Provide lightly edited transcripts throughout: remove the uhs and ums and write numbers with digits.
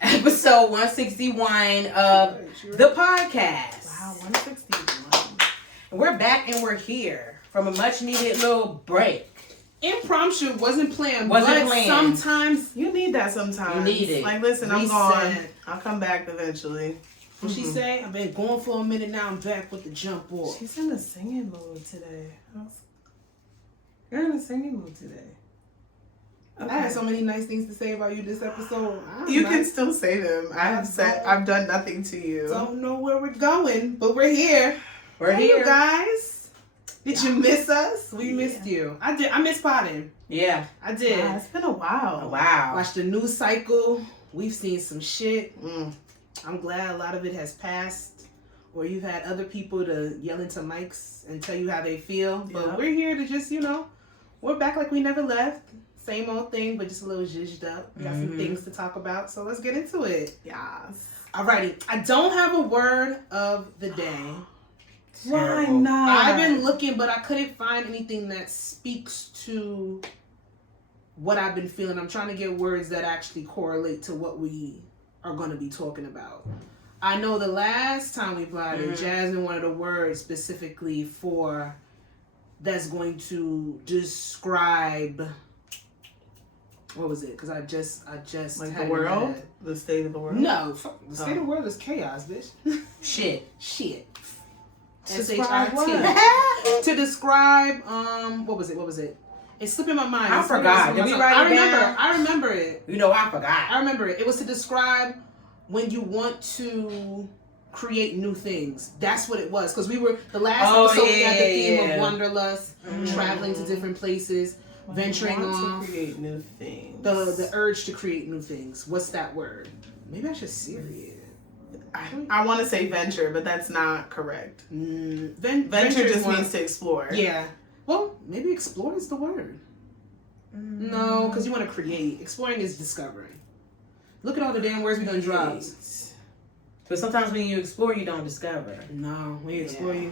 Episode 161 of the podcast. Wow, 161. We're back and we're here from a much needed little break. Impromptu wasn't planned, Wasn't but planned. sometimes You need that sometimes. You need it. Like, listen, I'm Reset. gone. I'll come back eventually. what she say? I've been going for a minute now. I'm back with the jump off. She's in a singing mood today. You're in a singing mood today. Okay. I had so many nice things to say about you this episode. You can still say them. I've done nothing to you. Don't know where we're going, but we're here. We're Hey, here. you guys. Did you miss us? We Yeah. missed you. I did. I missed potting. Yeah. I did. Yeah, it's been a while. Oh, wow. Watched the news cycle. We've seen some shit. Mm. I'm glad a lot of it has passed. Or you've had other people to yell into mics and tell you how they feel. But Yeah. we're here to just, we're back like we never left. Same old thing, but just a little zhuzhed up. We got some things to talk about, so let's get into it. Yes. Alrighty. I don't have a word of the day. Why Terrible. not? I've been looking, but I couldn't find anything that speaks to what I've been feeling. I'm trying to get words that actually correlate to what we are going to be talking about. I know the last time we brought in Jasmine wanted a word specifically for that's going to describe, what was it? Because I just like had the it in my world, head. the state of the world. No, the state of the world is chaos, bitch. Shit. Shit. Describe SHIT. To describe, what was it? It's slipping my mind. I It's forgot. slipping Did we my write mind. it down? I remember it. You know, I forgot. I remember it. It was to describe when you want to create new things. That's what it was. Because the last episode we had the theme of wanderlust, traveling to different places, venturing want off. to create new things. The urge to create new things. What's that word? Maybe I should Siri it. I want to say venture, but that's not correct. Venture Venture just is means to explore. Yeah. Well, maybe explore is the word. No, because you want to create. Exploring is discovering. Look at all the damn words we done dropped. But sometimes when you explore, you don't discover. No, when you explore, you're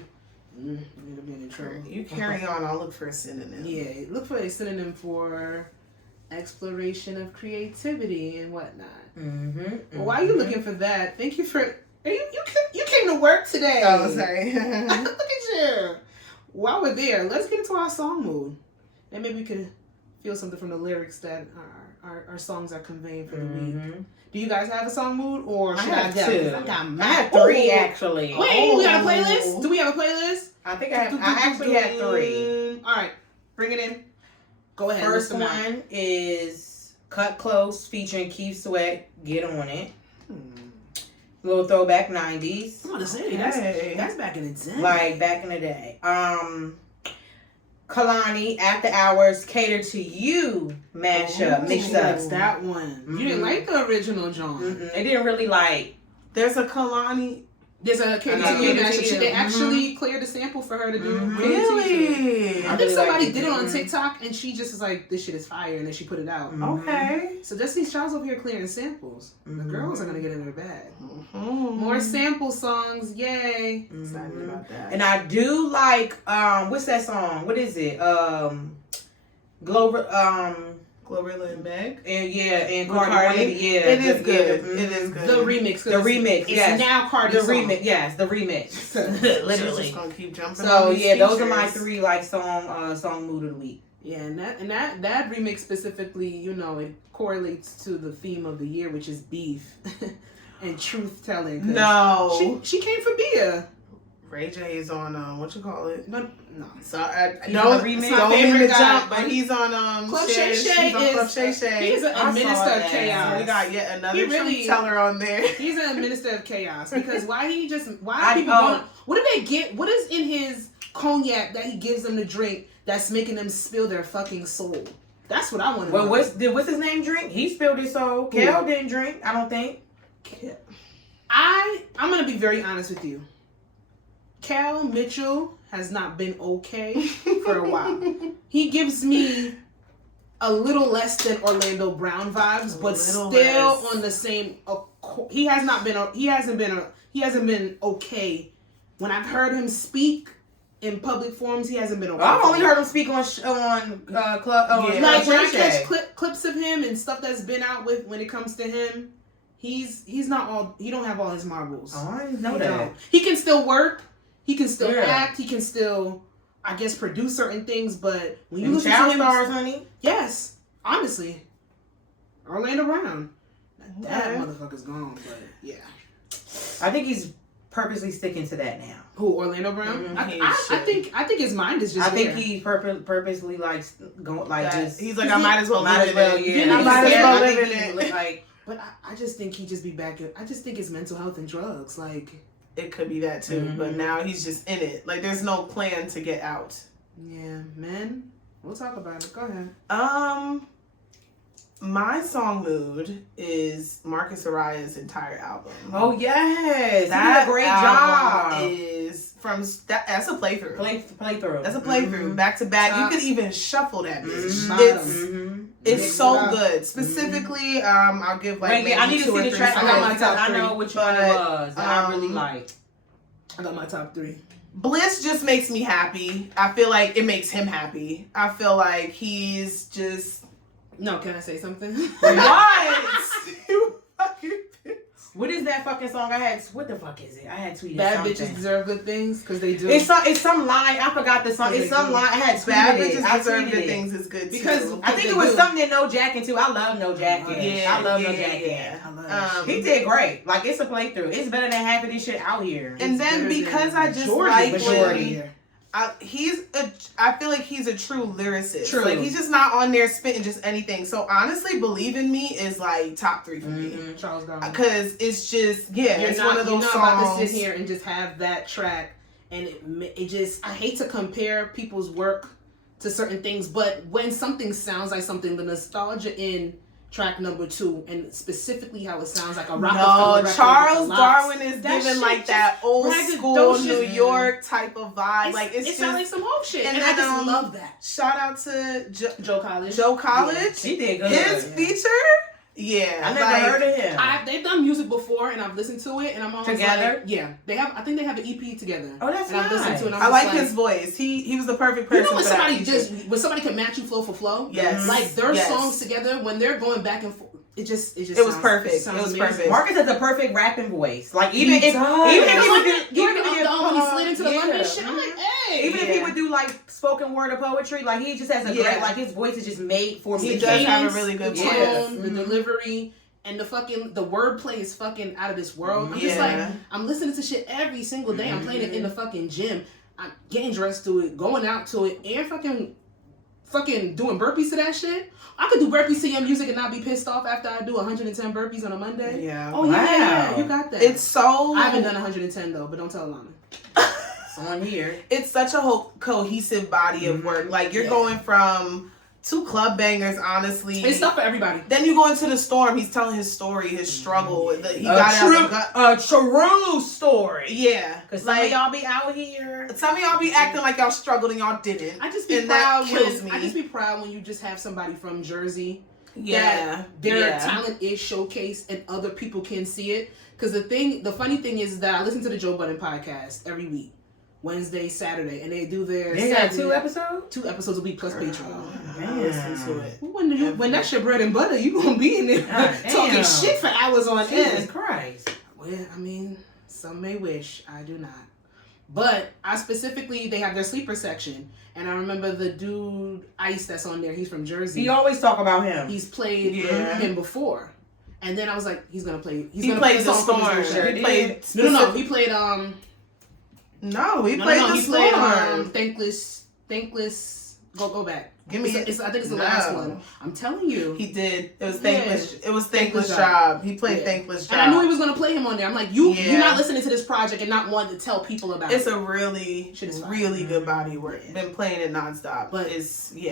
going to be in trouble. You carry on. I'll look for a synonym. Yeah, look for a synonym for exploration of creativity and whatnot. Well, while you're looking for that, thank you for... You came to work today. Oh, sorry. Look at you. While we're there, let's get into our song mood. And maybe we could feel something from the lyrics that our songs are conveying for the week. Do you guys have a song mood? Or should I have go? two. I got I had three, actually. Wait, we got a playlist? Do we have a playlist? I think I actually had three. All right, bring it in. Go ahead. First list them out. one is Cut Close featuring Keith Sweat. Get on it. Little throwback 90s. I'm gonna say Hey. that's back in the day. Like back in the day. Kalani, After Hours, Cater to You mashup, mix That's up. that one. You didn't like the original John. It didn't really like. There's a Kalani. There's a Cater I know. to You Cater to mashup. You. They actually cleared the sample for her to do. Really? I think really somebody liked did it. it on TikTok and she just was like, this shit is fire, and then she put it out. Okay. So Destiny's Child's over here clearing samples. The girls are gonna get in their bag. Mm-hmm. More sample songs, yay. Excited about that. And I do like, what's that song? What is it? Glorilla and Meg. And With Cardi. Cardi? Yeah. It is good. mhm. It is good. The remix. The remix, It's yes. now Cardi's The song. remix, yes, the remix. She's Literally. just gonna keep jumping. So on these yeah, those are my features. three like song mood of the week. Yeah, and that remix specifically, it correlates to the theme of the year, which is beef and truth telling. No. She came for beer. Ray J is on what you call it? No. So No, the remix. Don't My mean to favorite guy. jump, but he's on Club Shay Shay Shay She's on is Club Shay Shay. He's a minister of chaos. So we got yet another He really- truth teller on there. He's a minister of chaos because why I- people oh. going? What do they get? What is in his cognac that he gives them to drink that's making them spill their fucking soul? That's what I want to Well, know. what's his name drink? He spilled his soul. Kel didn't drink, I don't think. I'm gonna be very honest with you. Cal Mitchell has not been okay for a while. He gives me a little less than Orlando Brown vibes, but still less. on the same he hasn't been okay. When I've heard him speak in public forums, he hasn't been okay. I've only heard him speak on club. Like when I catch clips of him and stuff that's been out with when it comes to him, he's not all. He don't have all his marbles. Oh, I didn't know that. He can still work. He can still act. He can still, I guess, produce certain things. But when you listen to him, stars, honey. Yes, honestly, Orlando Brown. That motherfucker's gone. But yeah, I think he's purposely sticking to that now. Who, Orlando Brown? Mm-hmm. I think his mind is just. I think he purposely likes going like just. He's like, I might as well live in it. Yeah, I might as well live in it. Like, but I just think he just be back. I just think it's mental health and drugs. Like, it could be that too, but now he's just in it. Like, there's no plan to get out. Yeah, man. We'll talk about it. Go ahead. My song mood is Marcus Araya's entire album. Oh yes, that he did a great job. Is from that's a playthrough. Playthrough. That's a playthrough, back to back. You could even shuffle that bitch. It's so good. Specifically, I'll give like maybe I need to see the track. I got my top three. I know which one it was. I really like. I got my top 3. Bliss just makes me happy. I feel like it makes him happy. I feel like he's just. No, can I say something? What? You fucking bitch. What is that fucking song I had? What the fuck is it? I had tweeted Bad something. bitches deserve good things because they do. It's some line. I forgot the song. It's some line. I had tweeted Bad it. bitches deserve good things is good because too. I think it was something that No Jackin' too. I love No Jackin'. Yeah, I love No Jackin'. Yeah. I love that shit. He did great. Like, it's a playthrough. It's better than half of this shit out here. And then because I just like majority. I feel like he's a true lyricist. True. Like, he's just not on there spitting just anything. So honestly, Believe in Me is like top 3 for me. Charles Garner. Because it's just it's one of those songs. You're not about to sit here and just have that track, and it just. I hate to compare people's work to certain things, but when something sounds like something, the nostalgia in track number 2, and specifically how it sounds like a Rockefeller record. Charles Darwin is that giving like that old school New York type of vibe. Like it sounds like some whole shit, and then, I just love that. Shout out to Joe College. Joe College, He did good. His feature. Yeah, I never heard of him. They've done music before, and I've listened to it, and I'm always together. They have. I think they have an EP together. Oh, that's and nice. I've listened to it, and I like his voice. He was the perfect person. You know when when somebody can match you flow for flow. Yes, like their songs together when they're going back and forth. It was perfect. It was perfect. Marcus has a perfect rapping voice. Like even if he would do, when he slid into the London shit, I'm like, hey. Even if he would do like spoken word or poetry, like he just has a great, like his voice is just made for me. He does have a really good tone, the delivery, and the wordplay is fucking out of this world. I'm just like, I'm listening to shit every single day. I'm playing it in the fucking gym. I'm getting dressed to it, going out to it, and fucking doing burpees to that shit. I could do burpees to your music and not be pissed off after I do 110 burpees on a Monday. Yeah. Oh, yeah, you got that. It's so... I haven't done 110, though, but don't tell Lana. It's on here. It's such a whole cohesive body of work. Like, you're going from 2 club bangers, honestly. It's stuff for everybody. Then you go into The Storm. He's telling his story, his struggle. He got out a true story. Yeah. Because some of y'all be out here. Some of y'all be acting like y'all struggled and y'all didn't. I just be proud I just be proud when you just have somebody from Jersey. Yeah. Their talent is showcased and other people can see it. Because the funny thing is that I listen to the Joe Budden podcast every week. Wednesday, Saturday, and they do their. They got 2 episodes. 2 episodes a week plus Patreon. Man, listen to it. When that's your bread and butter, you gonna be in there talking shit for hours on end. Jesus Christ. Well, I mean, some may wish. I do not. But they have their sleeper section, and I remember the dude Ice that's on there. He's from Jersey. He always talk about him. He's played him before, and then I was like, he's gonna play. He played The Storm. He played. No. He played he played Thankless. Go back. Give me. I think it's the last one. I'm telling you. He did. It was Thankless. It was Thankless Job. He played Thankless Job. And I knew he was gonna play him on there. I'm like, you're not listening to this project and not wanting to tell people about it. It's a really good body work. Been playing it nonstop. But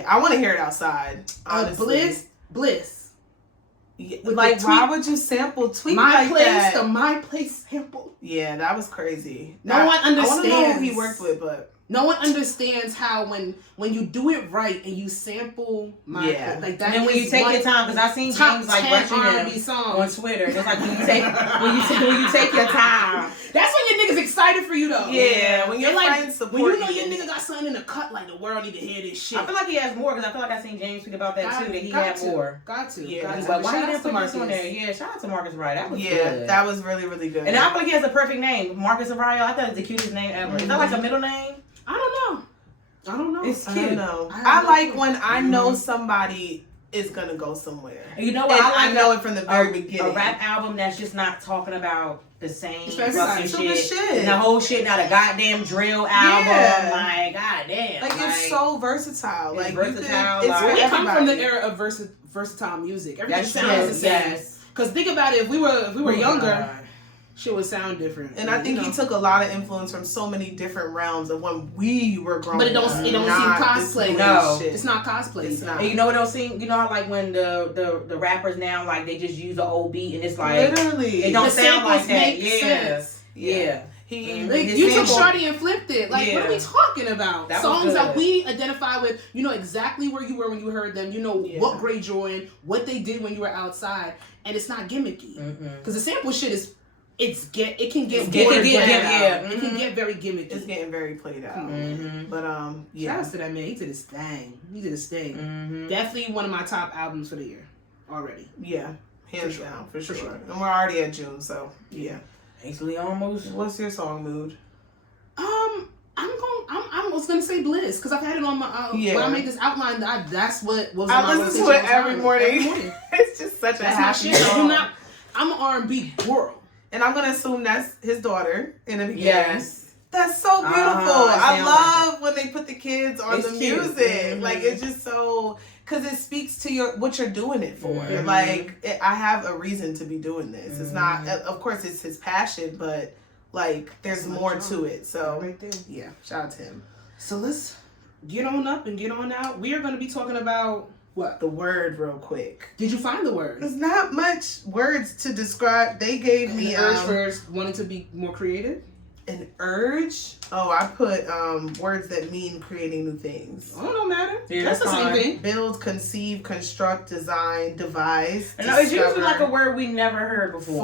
I want to hear it outside. Honestly. Bliss. Yeah, like, why would you sample Tweet My like Place, that? the My Place sample. Yeah, that was crazy. No one understands. I want to know who he worked with, but No one understands how when you do it right and you sample my like that. And then when you take your time, because I seen James like rushing him on Twitter. It's like when you take your time. That's when your niggas excited for you though. Yeah, when you're like when you know your nigga got something in the cut, like the world need to hear this shit. I feel like he has more because I feel like I seen James tweet about that too. That he had more. Got to. Yeah, but why he didn't put Marcus on there? Yeah, shout out to Marcus Rye. That was good. That was really really good. And I feel like he has a perfect name, Marcus Arroyo. I thought it was the cutest name ever. Is that like a middle name? I don't know. It's cute. I like when I know somebody is gonna go somewhere. And you know what? I know it from the very beginning. A rap album that's just not talking about the same fucking shit. And the whole shit, not a goddamn drill album. Like, goddamn. Like, it's so versatile. It's like, versatile. We come from the era of versatile music. Everything sounds the same. Because think about it, if we were younger, shit would sound different. And I think he took a lot of influence from so many different realms of when we were growing up. But it don't seem cosplay. No. It's not cosplay. It's not. And you know what don't seem, you know how like when the rappers now, like they just use the old beat and it's like, literally, it don't sound like that. Sense. Yeah. You took Shani and flipped it. Like, what are we talking about? Songs that we identify with. You know exactly where you were when you heard them. You know what grade you're in, what they did when you were outside, and it's not gimmicky. Because the sample shit is, it can get very gimmicky. It's getting very played out. But shout out to that man. He did his thing. Definitely one of my top albums for the year already. Yeah, hands down for sure. And we're already at June, so yeah. Basically, almost. What's your song mood? I was gonna say Bliss because I've had it on my when I made this outline. That's what was. I listen to it every morning. It's just such a happy song. I'm an R&B girl, and I'm gonna assume that's his daughter in the beginning. Yes, that's so beautiful. I love when they put the kids on the music. Like it's just so. Because it speaks to what you're doing it for. Like, I have a reason to be doing this. It's not, of course, it's his passion, but, like, there's more to it. So, right there. Yeah, shout out to him. So, let's get on up and get on out. We are going to be talking about what? The word, real quick. Did you find the word? There's not much words to describe. They gave me... An urge for wanting to be more creative? An urge? Oh, I put words that mean creating new things. Oh, no matter. Yeah, that's the same thing. Build, conceive, construct, design, devise. No, it's usually like a word we never heard before.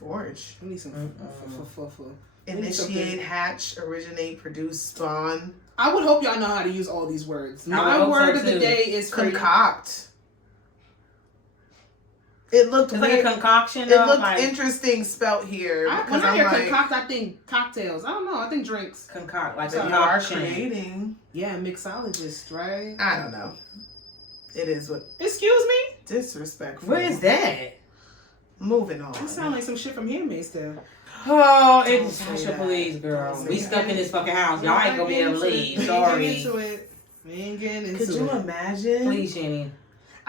Forge. We need some Initiate, hatch, originate, produce, spawn. I would hope y'all know how to use all these words. My word of the day is concoct. It looked like a concoction. It looked interesting spelt here. When I hear concoct, I think cocktails. I don't know. I think drinks. Concoct, like so you are creating. Yeah, mixologist, right? I don't know. It is what. Excuse me? Disrespectful. What is that? Moving on. That sounds like some shit from Handmaid's Tale. Oh, it's Sasha, please, girl. We stuck in this fucking house. Y'all ain't gonna be able to leave. Sorry. We ain't getting into it. Could you imagine? Please, Shani.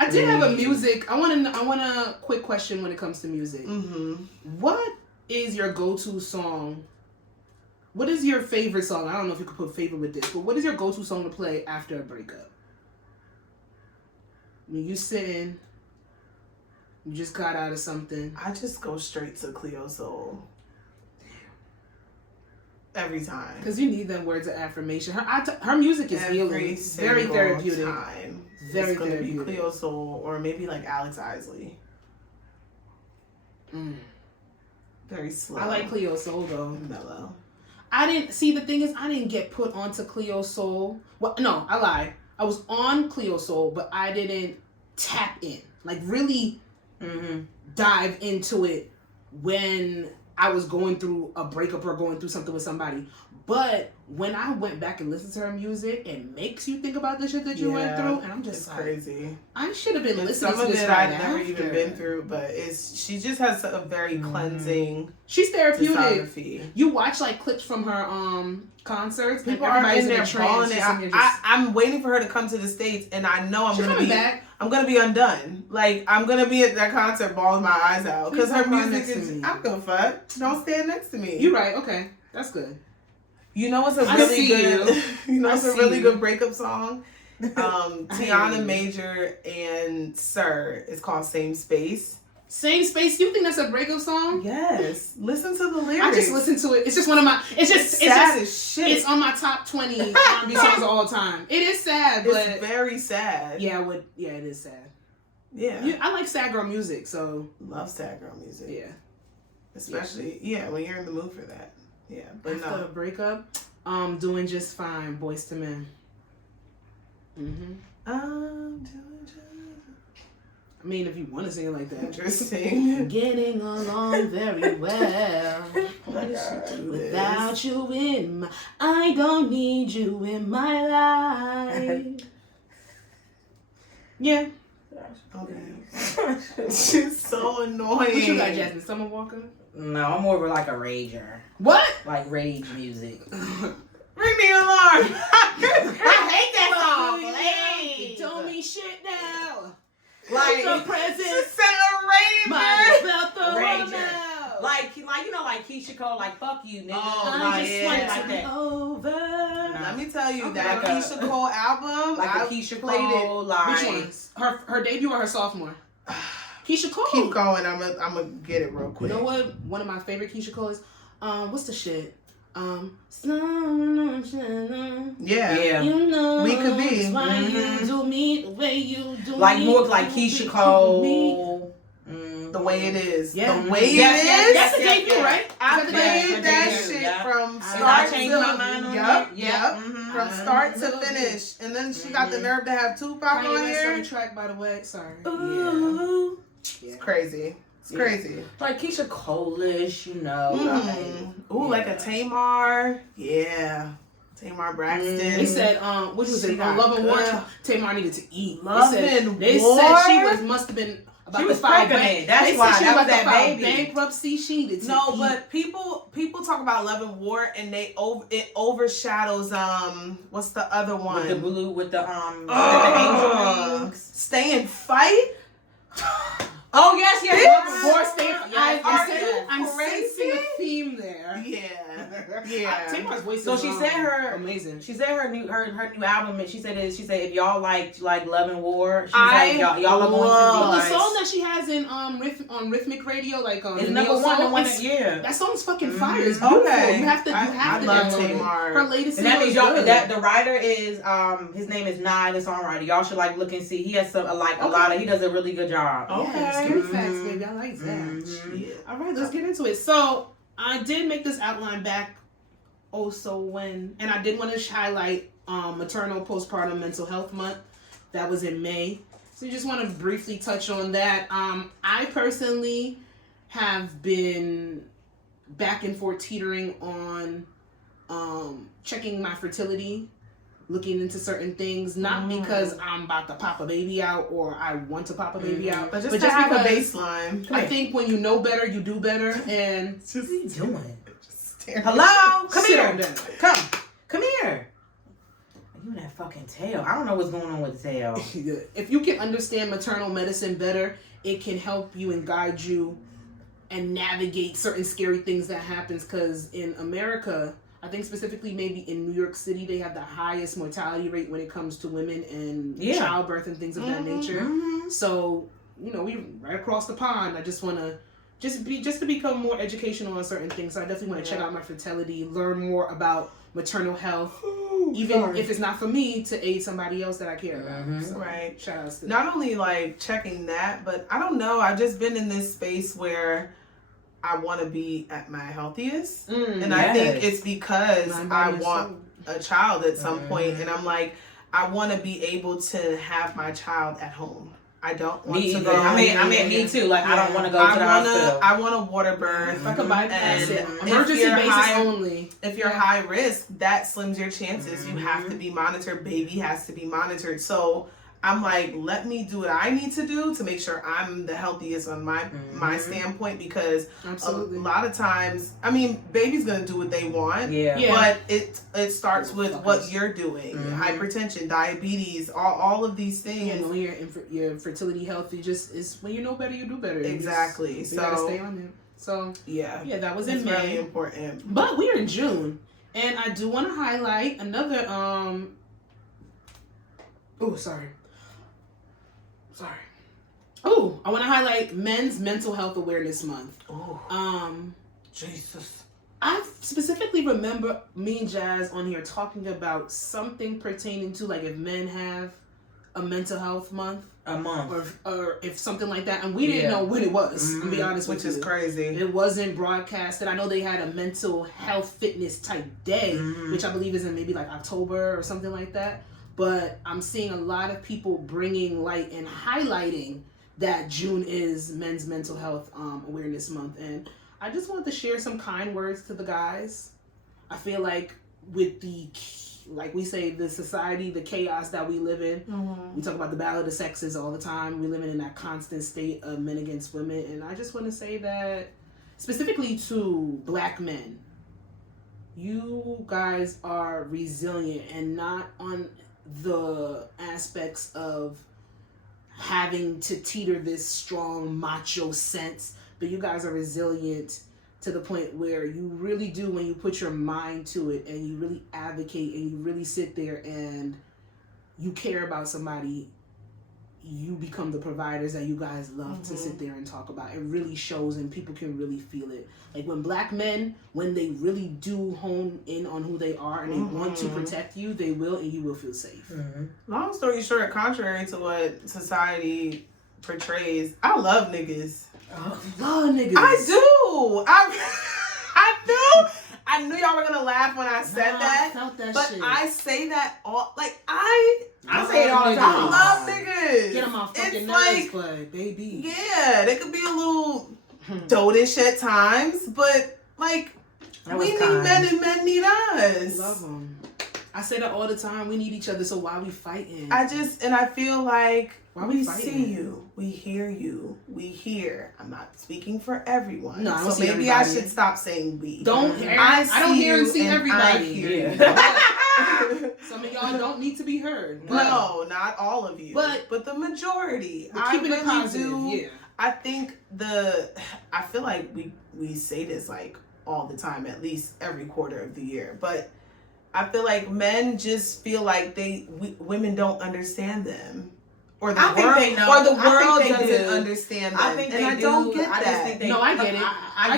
I did have a music. I want a quick question when it comes to music. What is your go-to song? What is your favorite song? I don't know if you could put favorite with this, but what is your go-to song to play after a breakup? When you sitting, you just got out of something. I just go straight to Cleo Soul. Every time. Because you need them words of affirmation. Her music is healing. Very therapeutic. Time. Very it's gonna therapeutic. be Cleo Soul or maybe like Alex Isley. Very slow. I like Cleo Soul though. Mellow. The thing is, I didn't get put onto Cleo Soul. Well, no, I lied. I was on Cleo Soul, but I didn't tap in. Like really dive into it when I was going through a breakup or going through something with somebody. But when I went back and listened to her music, it makes you think about the shit that you went through. And I'm just like, crazy. I should have been listening to this. Some of it I've never even been through, but she just has a very cleansing. She's therapeutic. Discography. You watch like clips from her concerts. People are in there balling it. I'm waiting for her to come to the States, and I know I'm gonna be back. I'm gonna be undone. Like I'm gonna be at that concert bawling my eyes out because her music is. I'm gonna fuck. Don't stand next to me. You're right. Okay, that's good. You know what's a really good. You know what's a really good breakup song. Tiana Major and Sir. It's called Same Space. Same space. You think that's a breakup song? Yes. Listen to the lyrics. I just listen to it. It's just one of my. It's sad as shit. It's on my top 20 R&B songs of all time. It is sad, but it's very sad. Yeah, it is sad. Yeah. I like sad girl music, so love sad girl music. Yeah. Especially when you're in the mood for that. Yeah, but after a breakup, doing just fine. Boys to Men. I'm doing just. I mean, if you want to sing it like that. Interesting. Getting along very well. Without you in my... I don't need you in my life. Yeah. Okay. She's so annoying. What you got, Jasmine? Summer Walker? No, I'm more of like a rager. What? Like rage music. Ring the alarm. I hate that song. It don't mean shit now. Like the present. Might as well Rager. Like Keisha Cole, like fuck you, nigga. I just want it like that. Over. Let me tell you, that like Keisha Cole album, like I the Keisha played Cole, it. like which one? Her debut or her sophomore? Keisha Cole. Keep going. I'm gonna get it real quick. You know what? One of my favorite Keisha Cole is, what's the shit? Yeah. You know, We Could Be. Why you do me the way you do like me, more like Keisha Cole. The way it is. Yeah. The way it Yeah, is. That's the debut, right? I Is played that debut? shit Yeah. from Did start I to change my mind on that? Yep. From start to finish. And then she got the nerve to have Tupac on here. Track, by the way. Sorry. Ooh. It's crazy. It's crazy. Like Keisha Cole-ish, you know. Ooh, like a Tamar. Yeah. Tamar Braxton. They said, what was it? Love and War. Tamar needed to eat. Love they War? said she must have been about She to was file pregnant. That's they why. said she That was was about to that file baby. bankruptcy. She needed to No, eat. but people talk about Love and War and it overshadows what's the other one? With the blue with the angel wings. Stay and Fight. Oh yes, I'm sensing a theme there. Yeah. Tamar's voice So is she said her amazing. She said her new album. And she said if y'all like Love and War, she's like y'all are going to the song that she has in on Rhythmic Radio, like it's number one. That song's fucking fire. It's beautiful. Okay. You have to. I love Tamar. Her latest and that means single y'all. is That the writer is his name is Nye, the songwriter. Y'all should look and see. He has a lot of. He does a really good job. Okay. Yeah, scary facts, baby. I like that. All right, let's get into it. So I did make this outline back. And I did want to highlight Maternal Postpartum Mental Health Month. That was in May. So you just want to briefly touch on that. I personally have been back and forth teetering on checking my fertility, looking into certain things, not because I'm about to pop a baby out or I want to pop a baby out, but just to have a because baseline. I think when you know better, you do better. And What are you doing? Hello? Come Sit here. on down. Come here. You that fucking tail. I don't know what's going on with the tail. If you can understand maternal medicine better, it can help you and guide you and navigate certain scary things that happens. Because in America, I think specifically maybe in New York City, they have the highest mortality rate when it comes to women and childbirth and things of that nature. So, we right across the pond. I just want to just to become more educational on certain things. So I definitely want to check out my fertility, learn more about maternal health, even if it's not for me, to aid somebody else that I care about. So, right. Shout outs to not only checking that, but I don't know. I've just been in this space where I want to be at my healthiest. And I think it's because I want a child at some point, and I'm like, I want to be able to have my child at home. I don't want to go. I mean, me too. I don't want to go to the hospital. I want a water birth. Like a bypass. Emergency basis only. If you're high risk, that slims your chances. You have to be monitored. Baby has to be monitored. So I'm like, let me do what I need to do to make sure I'm the healthiest on my standpoint, because a lot of times, I mean, baby's gonna do what they want, but it starts with what you're doing. Hypertension, diabetes, all of these things. Yeah, knowing your fertility health, is when you know better, you do better. Exactly. You gotta stay on it. So yeah, that was in May. Very important. But we're in June, and I do want to highlight another. Two, I want to highlight Men's Mental Health Awareness Month. Oh, Jesus. I specifically remember me and Jazz on here talking about something pertaining to, like, if men have a mental health month. A month. Or if something like that. And we didn't know what it was, to be honest with you. Which is crazy. It wasn't broadcasted. I know they had a mental health fitness type day, which I believe is in maybe like October or something like that. But I'm seeing a lot of people bringing light and highlighting that June is Men's Mental Health Awareness Month. And I just wanted to share some kind words to the guys. I feel like with the, like we say, the society, the chaos that we live in, we talk about the battle of the sexes all the time. We're living in that constant state of men against women. And I just want to say that, specifically to black men, you guys are resilient, and not on the aspects of having to teeter this strong macho sense, but you guys are resilient to the point where you really do, when you put your mind to it and you really advocate and you really sit there and you care about somebody, you become the providers that you guys love to sit there and talk about. It really shows, and people can really feel it. Like when black men, when they really do hone in on who they are and they want to protect you, they will, and you will feel safe. Long story short, contrary to what society portrays, I love niggas. Love niggas. I do. I do. I knew y'all were gonna laugh when I said that. I felt that but shit. I say that all, like, I say it all the time. I love niggas. Get on my fucking It's nerves, like, but baby. yeah, they could be a little dotish at times, but like, we need men and men need us. Love them. I say that all the time. We need each other, so why we fighting? I feel like we fighting? see you, we hear you, we hear. I'm not speaking for everyone. No, I don't so see maybe everybody. I should stop saying we. I don't hear and see everybody. You. Some of y'all don't need to be heard. But No, not all of you. But the majority. We're keeping it positive, yeah. I think I feel like we say this like all the time, at least every quarter of the year. But I feel like men just feel like women don't understand them. Or the world, they know. or the world they doesn't do. understand them. I think and they I do. don't get I that. just think they, no, I get it. I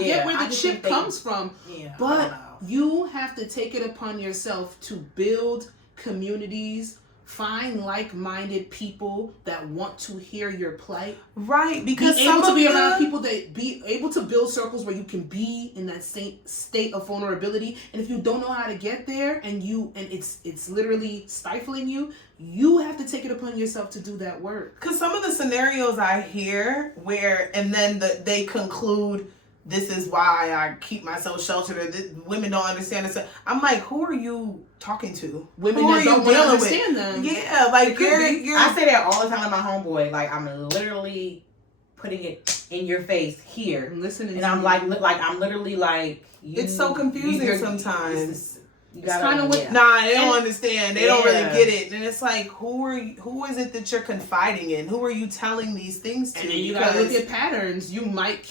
get where the chip comes from. Yeah, but you have to take it upon yourself to build communities, find like-minded people that want to hear your plight. Right, because be able to be around people that be able to build circles where you can be in that same state of vulnerability. And if you don't know how to get there, and it's literally stifling you, you have to take it upon yourself to do that work. Because some of the scenarios I hear and then they conclude, this is why I keep myself sheltered, or women don't understand this. I'm like, who are you talking to? Women who that don't understand them. Yeah, like you're. I say that all the time to my homeboy. Like, I'm literally putting it in your face here, listening, and I'm like I'm literally like. It's so confusing sometimes. It's kind of what. Nah, they don't understand. They don't really get it, and it's like, who is it that you're confiding in? Who are you telling these things to? And then you gotta look at patterns. You might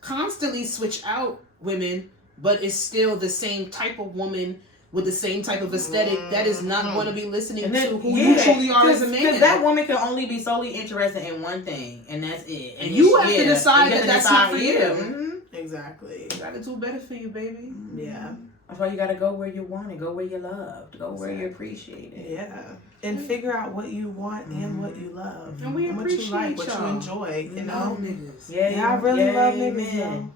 constantly switch out women, but it's still the same type of woman with the same type of aesthetic that is not going to be listening to who you truly are as a man. Because that woman can only be solely interested in one thing, and that's it. And you have to decide that that's not for you. Mm-hmm. Exactly. You gotta do better for you, baby. Yeah. That's why you gotta go where you want it, go where you're loved, go where you're appreciated. Yeah. And figure out what you want and what you love. And we appreciate what you like, y'all. what you enjoy, you know? Niggas. Yeah, I really love niggas, yo.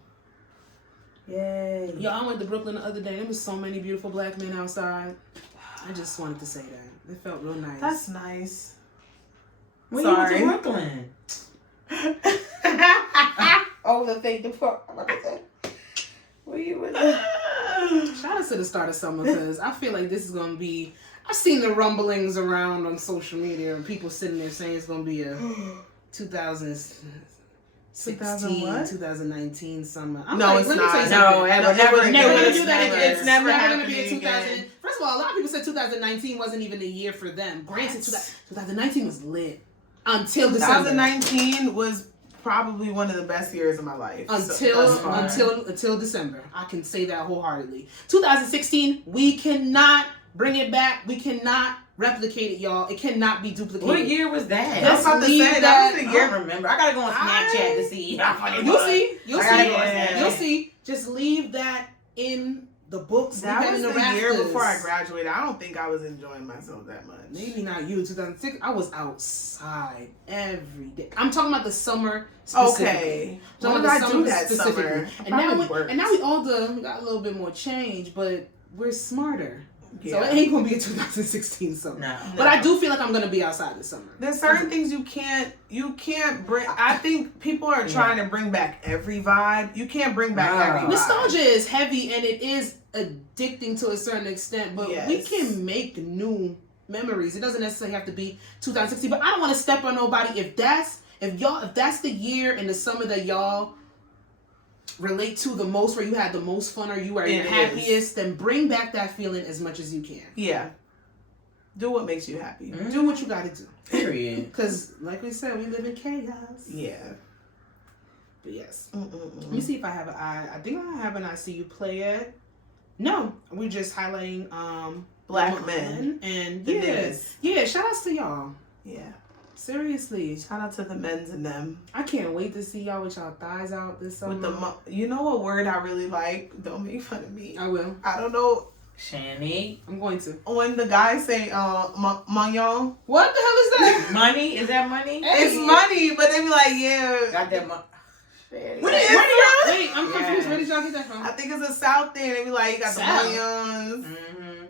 Yay. Yo, I went to Brooklyn the other day. There was so many beautiful black men outside. I just wanted to say that. It felt real nice. That's nice. When you went to Brooklyn? Overthink the fuck. Where you with Shout out to the start of summer, because I feel like this is going to be... I've seen the rumblings around on social media and people sitting there saying it's going to be a 2019 summer. I'm no, like, it's not. No, never going to do that again. It's never going to be a 2000. Again. First of all, a lot of people said 2019 wasn't even a year for them. Granted, 2019 was lit until December. 2019 was probably one of the best years of my life. Until December. I can say that wholeheartedly. 2016, we cannot Bring it back. We cannot replicate it, y'all. It cannot be duplicated. What year was that? That's about to say that was the I year. don't remember. I gotta go on Snapchat to see how funny it You'll was. see. You'll I gotta see. go on Snapchat. You'll see. Just leave that in the books. That leave was in the rafters. year before I graduated. I don't think I was enjoying myself that much. Maybe not you, 2006. I was outside every day. I'm talking about the summer specifically. Okay. I'm What talking did about I the do that summer? And now we all done. We got a little bit more change, but we're smarter. Yeah. So it ain't gonna be a 2016 summer. No. But I do feel like I'm gonna be outside this summer. There's certain things you can't bring. I think people are trying to bring back every vibe. You can't bring back every vibe. Nostalgia is heavy and it is addicting to a certain extent, but we can make new memories. It doesn't necessarily have to be 2016. But I don't want to step on nobody. If that's the year and the summer that y'all relate to the most, where you had the most fun or you are your happiest, then bring back that feeling as much as you can. Yeah. Do what makes you happy. Mm-hmm. Do what you gotta do. Period. Because, like we said, we live in chaos. Yeah. But yes. Let me see if I have an I think I have an I see you play it. No. We're just highlighting Black men. And The niggas. Yeah, shout outs to y'all. Yeah. Seriously. Shout out to the men's and them. I can't wait to see y'all with y'all thighs out this summer. With you know what word I really like? Don't make fun of me. I will. I don't know. Shani. I'm going to. When the guys say mignon. What the hell is that? Money? Is that money? Hey. It's money, but they be like, yeah. Got that money. Wait, I'm confused. Where did y'all get that from? I think it's a South thing. They be like, you got South. the mignons. Mm-hmm.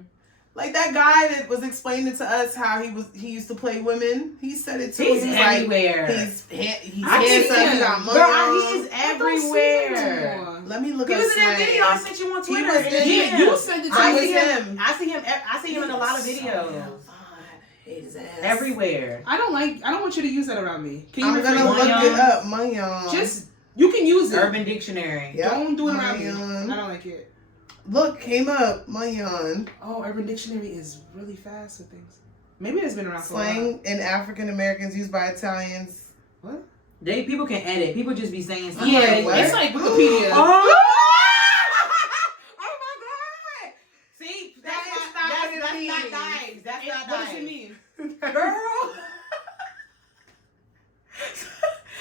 Like that guy that was explaining to us how he used to play women. He said it too. He's He's everywhere. Like, he's I handsome. see He him. got Girl, mignons. he's everywhere. Let me look He up was in that slang. video I sent you on He Twitter. was in Yeah, you sent it to I me. see him. him. I see him in a lot of videos. His ass. Everywhere. I don't want you to use that around me. Can you I'm gonna refrain? look it up. Mignon. Just, you can use it. Urban Dictionary. Yep. Don't do it around me. Mignon. I don't like it. Look, came up. Mignon. Oh, Urban Dictionary is really fast with things. Maybe it's been around for a while. Slang in African Americans used by Italians. What? People can edit. People just be saying stuff. Yeah, like, what? it's like Wikipedia. Oh my god! See, that's not nice. That's not What nice. does it mean? Girl.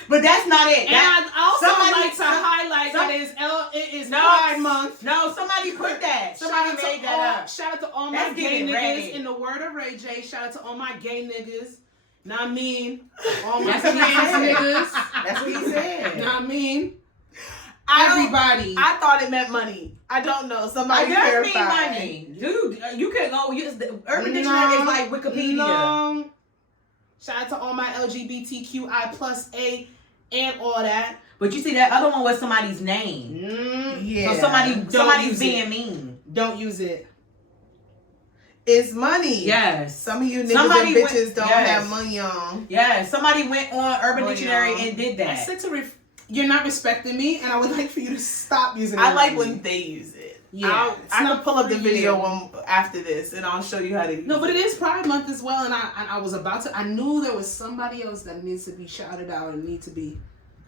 But that's not it. And I also somebody- like to highlight that it is No, Pride Month. No, somebody put that. Somebody made that up. Shout out to all my That's gay getting niggas. ready. In the word of Ray J, shout out to all my gay niggas. Not I mean. All my That's what he trans said. niggas. That's what he said. Not I mean. Everybody. Everybody. I thought it meant money. I don't know. Somebody I does clarify. mean money. Dude, you can go use the Urban Dictionary is like Wikipedia. No. Shout out to all my LGBTQI plus A and all that. But you see that other one was somebody's name. Yeah. So somebody's use being it. mean. Don't use it. It's money. Yes. Some of you niggas Somebody and bitches went- don't yes. have money on. Yes. Somebody went on Urban Oh, Dictionary yeah. and did I that. said you're not respecting me, and I would like for you to stop using it. I like when they use it. Yeah, I can not pull up the for video you. one after this, and I'll show you how to use it. No, but it is Pride Month as well, and I was about to. I knew there was somebody else that needs to be shouted out and need to be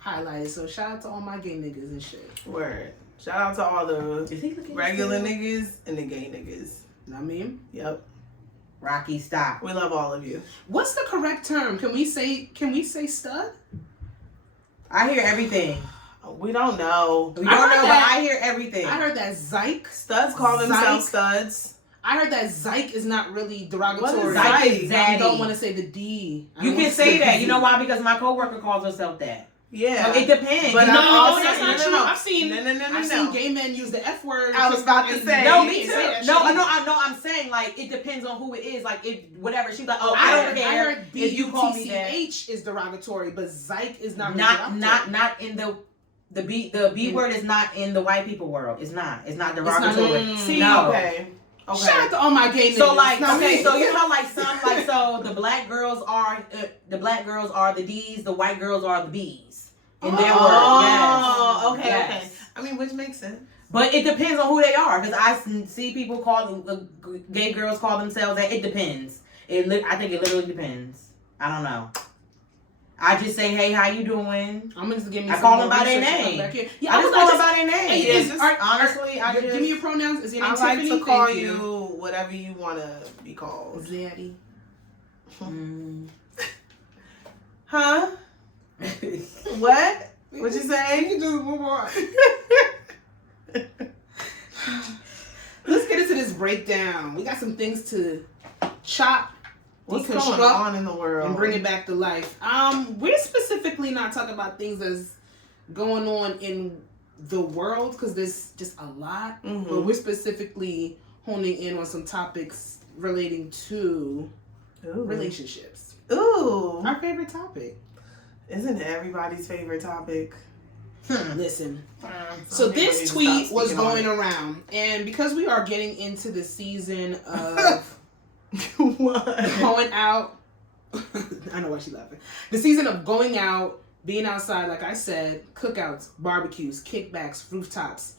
highlighted. So shout out to all my gay niggas and shit. Word. Shout out to all the Is he looking regular at you? niggas and the gay niggas. Know what I mean? Yep. Rocky, stop. We love all of you. What's the correct term? Can we say stud? I hear everything. We don't know. We I don't heard know, but that- I hear everything. I heard that Zyke. Studs call themselves Zyke. studs. I heard that Zyke is not really derogatory. What is Zyke Zyke? is I zaddy. don't want to say the D. I You don't can wanna say the that. D. You know why? Because my coworker calls herself that. Yeah. So it depends. But You No, know, that's not true. I've seen No. I've seen gay men use the F word. I was about to and- say. No, You me can't too. say that No, shit. I know. I'm saying like it depends on who it is. Like if whatever she's like, oh, I I don't care I heard if you call me that. BUTCH is derogatory, but Zyke is not. Really Not in the B word is not in the white people world. It's not derogatory. See, No. okay. Shout out to all my gay niggas. So like Not okay, me. so you know like some like so the black girls are the D's, the white girls are the B's in their world. Yes. Okay, Yes. okay. I mean, which makes sense. But it depends on who they are because I see people call gay girls call themselves that. It depends. I think it literally depends. I don't know. I just say, hey, how you doing? I'm gonna just give me. I some call more them by their research and name. come back here. Yeah, I just call them by their name. Hey, Yeah, is- just- are- honestly, I give just me your pronouns. Is your name I like Tiffany? to call Thank you whatever you want to be called. Zaddy. Huh? What? What you say? You can do move on. Let's get into this breakdown. We got some things to chop, What's deconstruct, going on in the world, and bring it back to life. We're specifically not talking about things that's going on in the world because there's just a lot. But we're specifically honing in on some topics relating to relationships. Ooh, Our favorite topic. Isn't it everybody's favorite topic? Listen. So this tweet was going around, and because we are getting into the season of What? going out, I know why she's laughing. The season of going out, being outside, like I said, cookouts, barbecues, kickbacks, rooftops.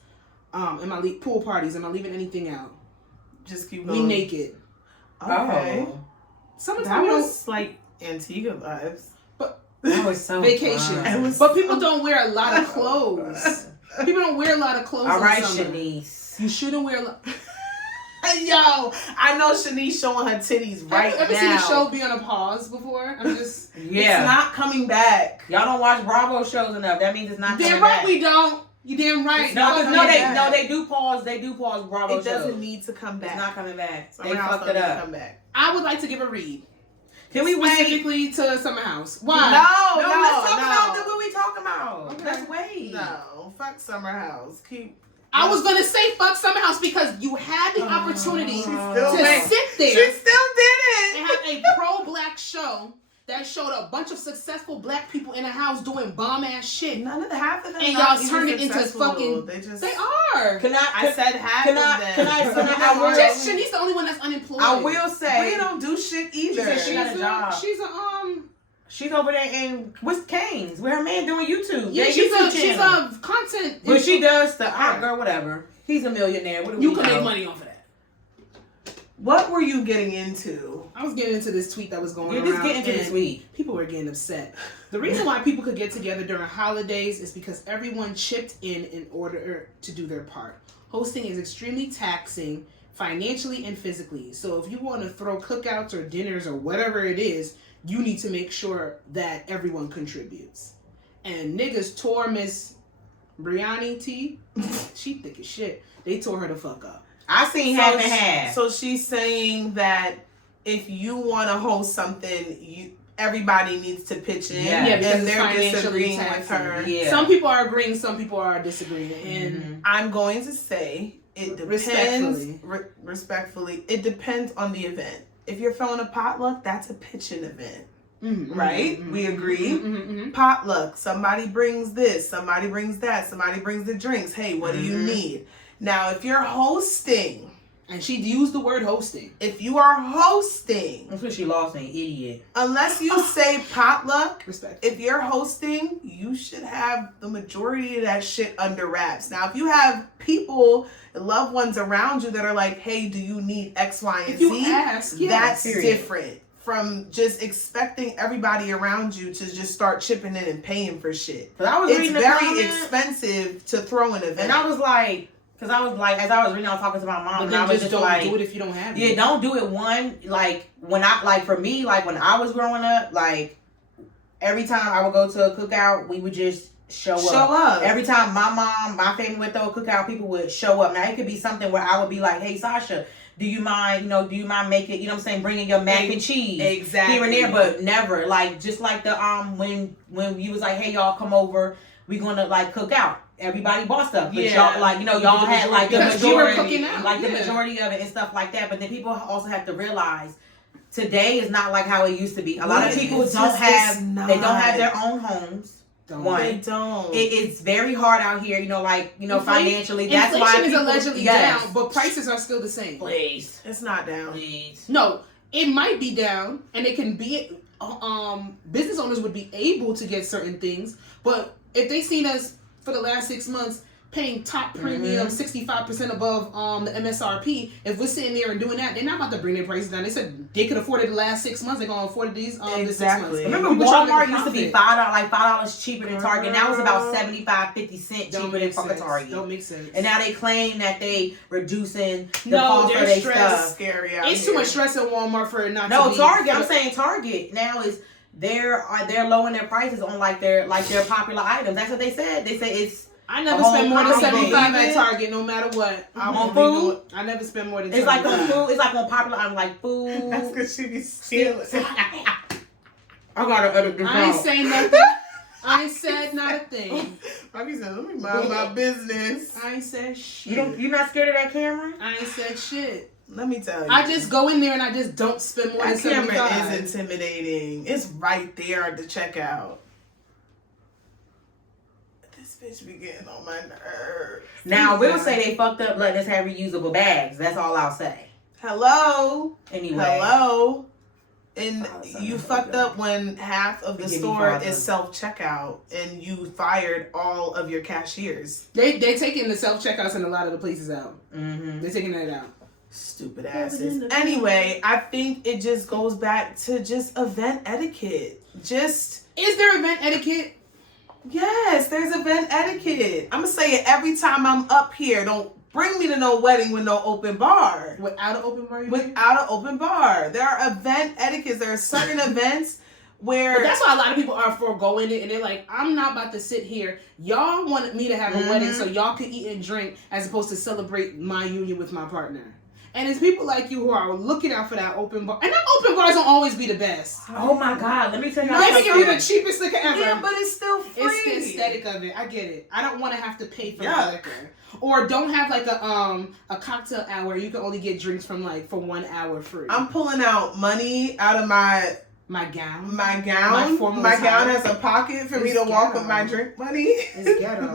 Pool parties? Am I leaving anything out? Just keep going. We naked. Okay. Summertime, That was like Antigua vibes. That was so vacation. fun. But people don't wear a lot of clothes. People don't wear a lot of clothes. All right, in summer. Shanice. You shouldn't wear a lot. Yo, I know Shanice showing her titties right Ever now. seen a show be on a pause before? I'm just. Yeah. It's not coming back. Y'all don't watch Bravo shows enough. That means it's not coming Damn right back. we don't. You damn right. No, they do pause. They do pause Bravo It doesn't shows. need to come back. It's not coming back. Summer They House fucked don't it need to up. come back. I would like to give a read. Can we wait? Specifically to Summer House. Why? No, Let's talk about what we talking about. Okay. Let's wait. No, fuck Summer House. I was gonna say fuck Summer House because you had the opportunity to still sit there She still did and it. have a pro-black show that showed a bunch of successful black people in a house doing bomb ass shit. None of the half of them. And not y'all even turned it into successful. fucking. They just. They are. I said half of them. Can I Just Shanice's the only one that's unemployed. I will say. Bria don't do shit either. She got a job. She's over there in what's Canes, where her man doing YouTube. Yeah, Their she's YouTube channel. a content. But she does the hot girl, whatever. He's a millionaire. What do You we can know? make money off of that. What were you getting into? I was getting into this tweet that was going You're around. just getting into the and tweet. People were getting upset. The reason why people could get together during holidays is because everyone chipped in order to do their part. Hosting is extremely taxing financially and physically. So if you want to throw cookouts or dinners or whatever it is, you need to make sure that everyone contributes. And niggas tore Miss Brianni T. She thick as shit. They tore her the fuck up. I seen half and half. So she's saying that if you want to host something, everybody needs to pitch in. Yeah, because and it's they're financially disagreeing with taxing. her. Yeah. Some people are agreeing, some people are disagreeing. And I'm going to say it depends. Respectfully, it depends on the event. If you're throwing a potluck, that's a pitching event. Right? We agree? Potluck. Somebody brings this. Somebody brings that. Somebody brings the drinks. Hey, what do you need? Now, if you're hosting. And she used the word hosting. If you are hosting. That's what she lost an idiot. Unless you say potluck. Respect. If you're hosting, you should have the majority of that shit under wraps. Now, if you have people, loved ones around you that are like, hey, do you need X, Y, and If you Z? ask, yeah, that's period. different from just expecting everybody around you to just start chipping in and paying for shit. Cause I was It's reading the very comment, expensive to throw an event. and I was like, as I was reading, I was talking to my mom, But and then I was just just don't like, do it if you don't have it. yeah, don't do it. For me, like when I was growing up, like every time I would go to a cookout, we would just show up. Every time my family would throw a cookout, people would show up. Now it could be something where I would be like, hey Sasha, do you mind making, you know what I'm saying, bringing your mac and cheese Exactly. here and there, but never like just like the when you was like, hey y'all come over, we gonna like cook out. Everybody bought stuff, but y'all y'all had like the Because you were majority, cooking out, like the yeah. majority of it and stuff like that. But then people also have to realize today is not like how it used to be. A lot of people don't have their own homes. They don't. It's very hard out here, financially. That's why inflation is people, allegedly down, but prices are still the same. Please, It's not down. please. No, it might be down, and it can be. Business owners would be able to get certain things, but if they seen us for the last 6 months paying top premium 65% above the MSRP. If we're sitting there and doing that, they're not about to bring their prices down. They said they could afford it the last 6 months. They're gonna afford it these this 6 months. Remember, Walmart used to be $5 cheaper than Target. Now it's about 75-50 cents cheaper than fucking Target. Don't make sense. And now they claim that they reducing the cost of their stuff. Scary out it's here. too much stress at Walmart for it not to be. No, Target. I'm saying Target now is they're lowering their prices on like their popular items. That's what they said. They say it's. I never spend more than $75 at Target, no matter what. On food, I never spend more than. It's like on food. It's like on popular items, like food. That's because she be stealing. I gotta edit this I ain't out. saying nothing. I ain't said not a thing. I be saying, let me mind my business. I ain't said shit. You not scared of that camera? I ain't said shit. Let me tell you. I just go in there and I just don't spend more than that camera $75. is intimidating. It's right there at the checkout. This bitch be getting on my nerves. Now, we'll say they fucked up letting us have reusable bags. That's all I'll say. Hello. Anyway. Hello. And you fucked up when half of the store is self-checkout and you fired all of your cashiers. They taking the self-checkouts in a lot of the places out. Mm-hmm. They're taking that out. Stupid asses. Anyway, I think it just goes back to just event etiquette. Is there event etiquette? Yes, there's event etiquette. I'm going to say it every time I'm up here. Don't bring me to no wedding with no open bar. Without an open bar? Without an open bar. There are event etiquettes. There are certain events where... But that's why a lot of people are foregoing it. And they're like, I'm not about to sit here. Y'all wanted me to have a wedding so y'all could eat and drink as opposed to celebrate my union with my partner. And it's people like you who are looking out for that open bar. And that open bars don't always be the best. Oh my God, let me tell you. They can give you the cheapest liquor ever. Yeah, but it's still free. It's the aesthetic of it. I get it. I don't want to have to pay for the liquor. Or don't have like a cocktail hour. You can only get drinks from for 1 hour free. I'm pulling out money out of my gown. My gown has a pocket for me to walk with my drink money. It's ghetto.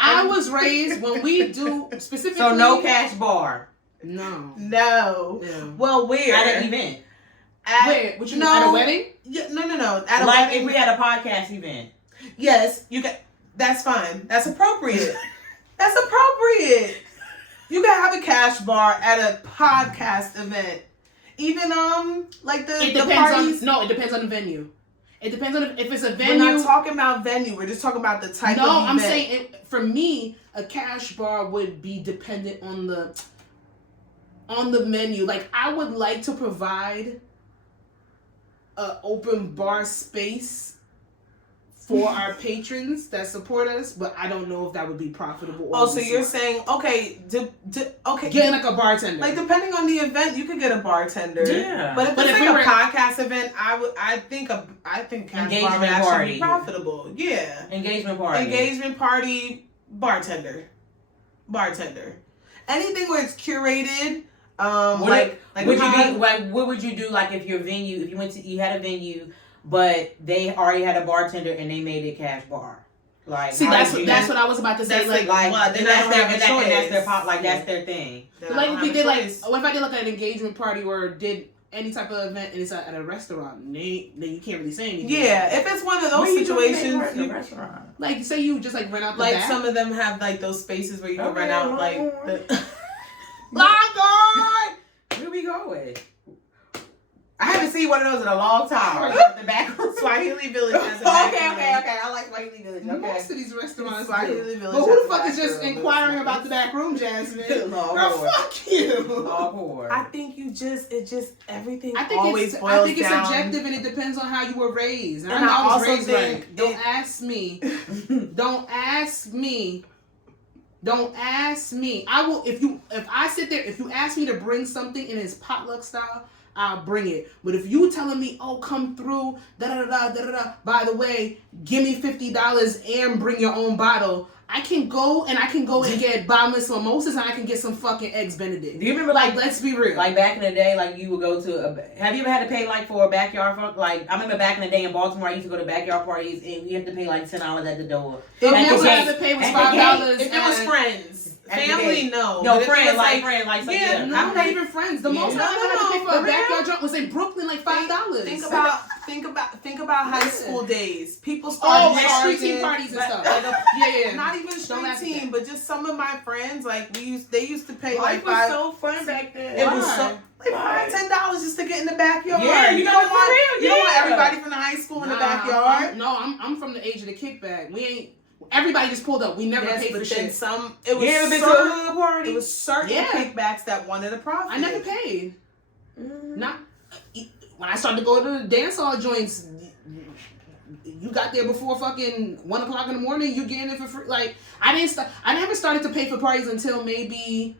I was raised when we do specifically. So no cash bar. No. Yeah. Well, where? At an event. Where? What you mean? At a wedding? Yeah, no. At a like wedding. if we had a podcast event. Yes, that's fine. That's appropriate. That's appropriate. You can have a cash bar at a podcast event. Even like the parties. It depends on the venue. It depends on if it's a venue. We're not talking about venue. We're just talking about the type of event. No, I'm saying for me, a cash bar would be dependent on the menu. Like I would like to provide an open bar space for our patrons that support us, but I don't know if that would be profitable. Oh, so you're saying okay, okay, getting like a bartender. Like depending on the event, you could get a bartender. Yeah, but if it's like a podcast event, I think cash bar would actually be profitable. Yeah, engagement party, bartender. Anything where it's curated. What would you do like if you had a venue, but they already had a bartender and they made it cash bar? Like, see, that's what I was about to say. That's that's their pop. Like that's their thing. Like if we did if I did like an engagement party or did any type of event and it's at a restaurant, then you can't really say anything. Yeah, if it's one of those situations, like say you just like rent out the like back. some of them have like those spaces where you can rent out like the. Where we going? I haven't seen one of those in a long time. The back room. Swahili Village has a back room. Okay. I like Swahili Village. Okay. Most of these restaurants Swahili Village. But who the fuck is just inquiring about the back room, Jasmine? Girl, fuck you. I think everything I think always boils I think it's down. Subjective and it depends on how you were raised. And I was also raised think right. Don't ask me. Don't ask me. I will if I sit there, if you ask me to bring something in his potluck style, I'll bring it. But if you telling me, oh, come through, by the way, give me $50 and bring your own bottle, I can go and get bottomless mimosas and I can get some fucking eggs Benedict. Do you remember let's be real. Like back in the day, like you would go to have you ever had to pay like for a backyard like I remember back in the day in Baltimore I used to go to backyard parties and we had to pay like $10 at the door. The most I had to pay was $5 if it was friends. Family, no. No, friends, like yeah, no, not even friends. The most I had to pay for a backyard joint was in Brooklyn, like $5. Think about high school days. People started street team parties and stuff. Yeah. Not even street team, but just some of my friends. Like they used to pay like was so fun back then. It was so like $5-10 just to get in the backyard. Yeah, you don't want everybody from the high school in the backyard. I'm from the age of the kickback. We ain't. Everybody just pulled up. We never paid for shit. It was certain kickbacks that wanted a profit. I never paid. Not when I started to go to the dance hall joints. You got there before fucking 1 o'clock in the morning. You getting it for free. Like I never started to pay for parties until maybe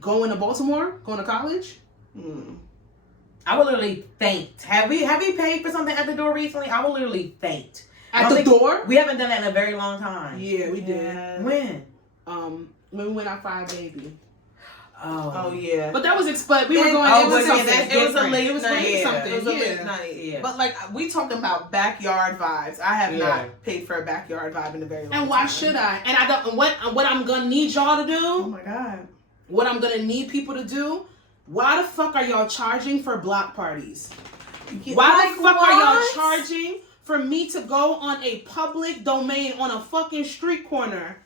going to Baltimore, going to college. I would literally faint. Have we paid for something at the door recently? I would literally faint. At the door? We haven't done that in a very long time. Yeah, we did. When? When we went out for our baby. Oh yeah. But that was we were going. It was a late night. Something. It was a late night. Yeah. But like we talking about backyard vibes. I have not paid for a backyard vibe in a very long time. And why should I? And I don't. What I'm gonna need y'all to do? Oh my god. What I'm gonna need people to do? Why the fuck are y'all charging for block parties? Why the fuck are y'all charging for me to go on a public domain on a fucking street corner?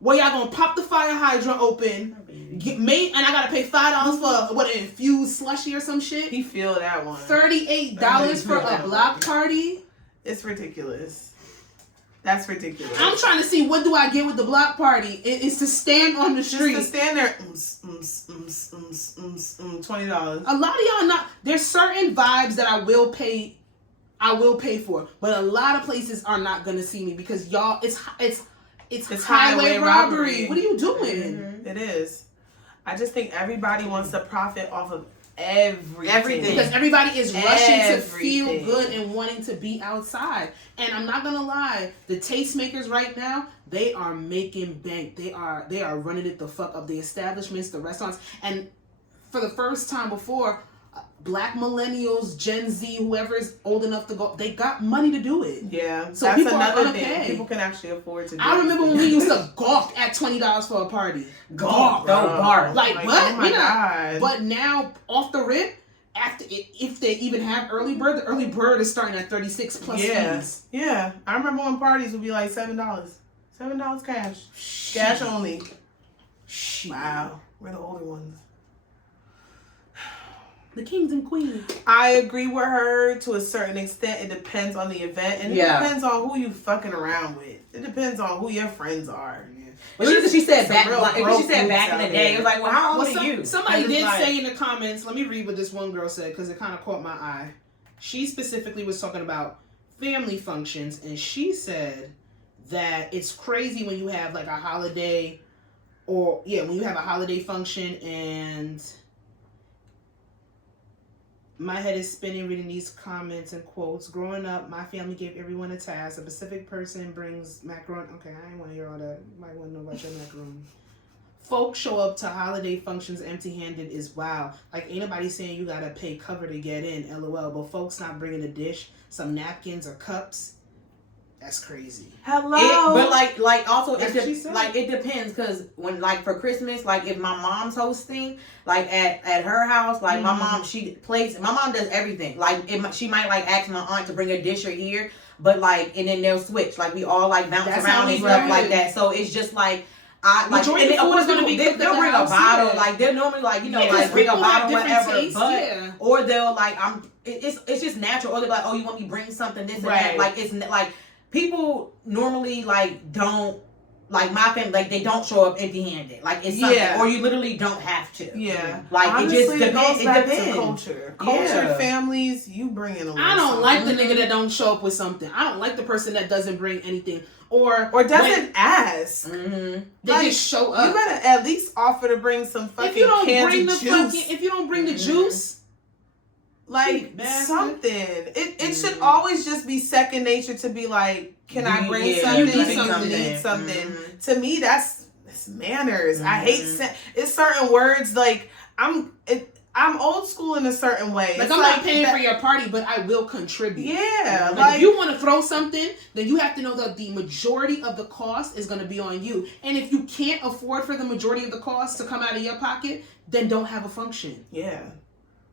Where y'all gonna pop the fire hydrant open, and I gotta pay $5 for an infused slushy or some shit. He feel that one. $38 for a block party. It's ridiculous. That's ridiculous. I'm trying to see what do I get with the block party. It's to stand on the street. Just to stand there. $20. A lot of y'all not. There's certain vibes that I will pay for, but a lot of places are not gonna see me because y'all. It's highway robbery. What are you doing? Mm-hmm. It is. I just think everybody wants to profit off of everything. Because everybody is rushing to feel good and wanting to be outside. And I'm not gonna lie, the tastemakers right now, they are making bank. They are running it the fuck up. The establishments, the restaurants, and for the first time before, Black millennials, Gen Z, whoever is old enough to go, they got money to do it. Yeah, so that's people another thing. People can actually afford to do it. I remember when we used to gawk at $20 for a party. Gawk. Bar. Like, what? Oh my God. But now, off the rip, if they even have early bird, the early bird is starting at 36 plus fees. Yeah. I remember when parties would be like $7. $7 cash. Cash only. Wow. We're the older ones. The kings and queens. I agree with her to a certain extent. It depends on the event, and it depends on who you fucking around with. It depends on who your friends are. But she said back in the day, it was like, well, how old are you? Somebody did say in the comments, let me read what this one girl said because it kind of caught my eye. She specifically was talking about family functions, and she said that it's crazy when you have like a holiday, when you have a holiday function and... My head is spinning reading these comments and quotes. Growing up, my family gave everyone a task. A specific person brings macaroni. Okay, I ain't want to hear all that. You might want to know about your macaroni. Folks show up to holiday functions empty-handed is wow. Like, ain't nobody saying you got to pay cover to get in, LOL. But folks not bringing a dish, some napkins or cups. That's crazy. Hello. But like also it depends because when like for Christmas, like if my mom's hosting, like at her house, like my mom my mom does everything. Like she might like ask my aunt to bring a dish or here, but like and then they'll switch. Like we all like bounce around and stuff like that. So it's just like majority of food is gonna be they'll bring a bottle. Like they'll normally like like bring a bottle whatever. Tastes, or they'll like it's just natural. Or they're like, oh, you want me to bring something this and that. Like it's like. People normally like don't like my family like they don't show up empty-handed like it's something or you literally don't have to like honestly, it just depends. It depends. To culture, families, you bring in a little I don't like the nigga that don't show up with something. I don't like the person that doesn't bring anything or doesn't ask. They just show up. You better at least offer to bring some fucking cans of juice. If you don't bring the juice. Like something. It should always just be second nature to be like, can I bring something? You need something. To me, that's manners. I hate it's certain words. Like I'm old school in a certain way. Like I'm not paying for your party, but I will contribute. Yeah. Like if you want to throw something, then you have to know that the majority of the cost is going to be on you. And if you can't afford for the majority of the cost to come out of your pocket, then don't have a function. Yeah.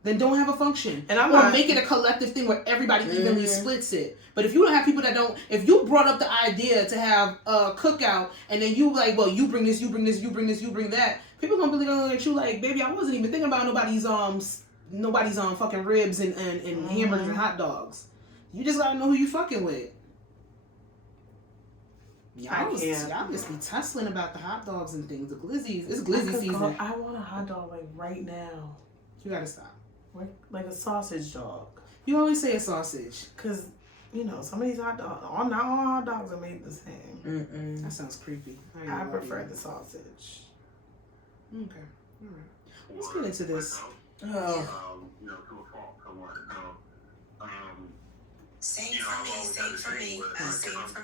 then don't have a function. And make it a collective thing where everybody evenly splits it. But if you don't have people that don't, if you brought up the idea to have a cookout and then you like, well, you bring this, you bring this, you bring this, you bring that, people gonna really gonna look at you like, baby, I wasn't even thinking about nobody's fucking ribs and hamburgers and hot dogs. You just gotta know who you fucking with. Y'all just be tussling about the hot dogs and things. The glizzies, it's glizzy season. I want a hot dog like right now. You gotta stop. Like a sausage dog. You always say a sausage. Because, you know, some of these hot dogs, not all hot dogs are made the same. Mm-mm. That sounds creepy. I prefer the sausage. Okay. All right. Let's get into this. You know, to a fault somewhat. Same for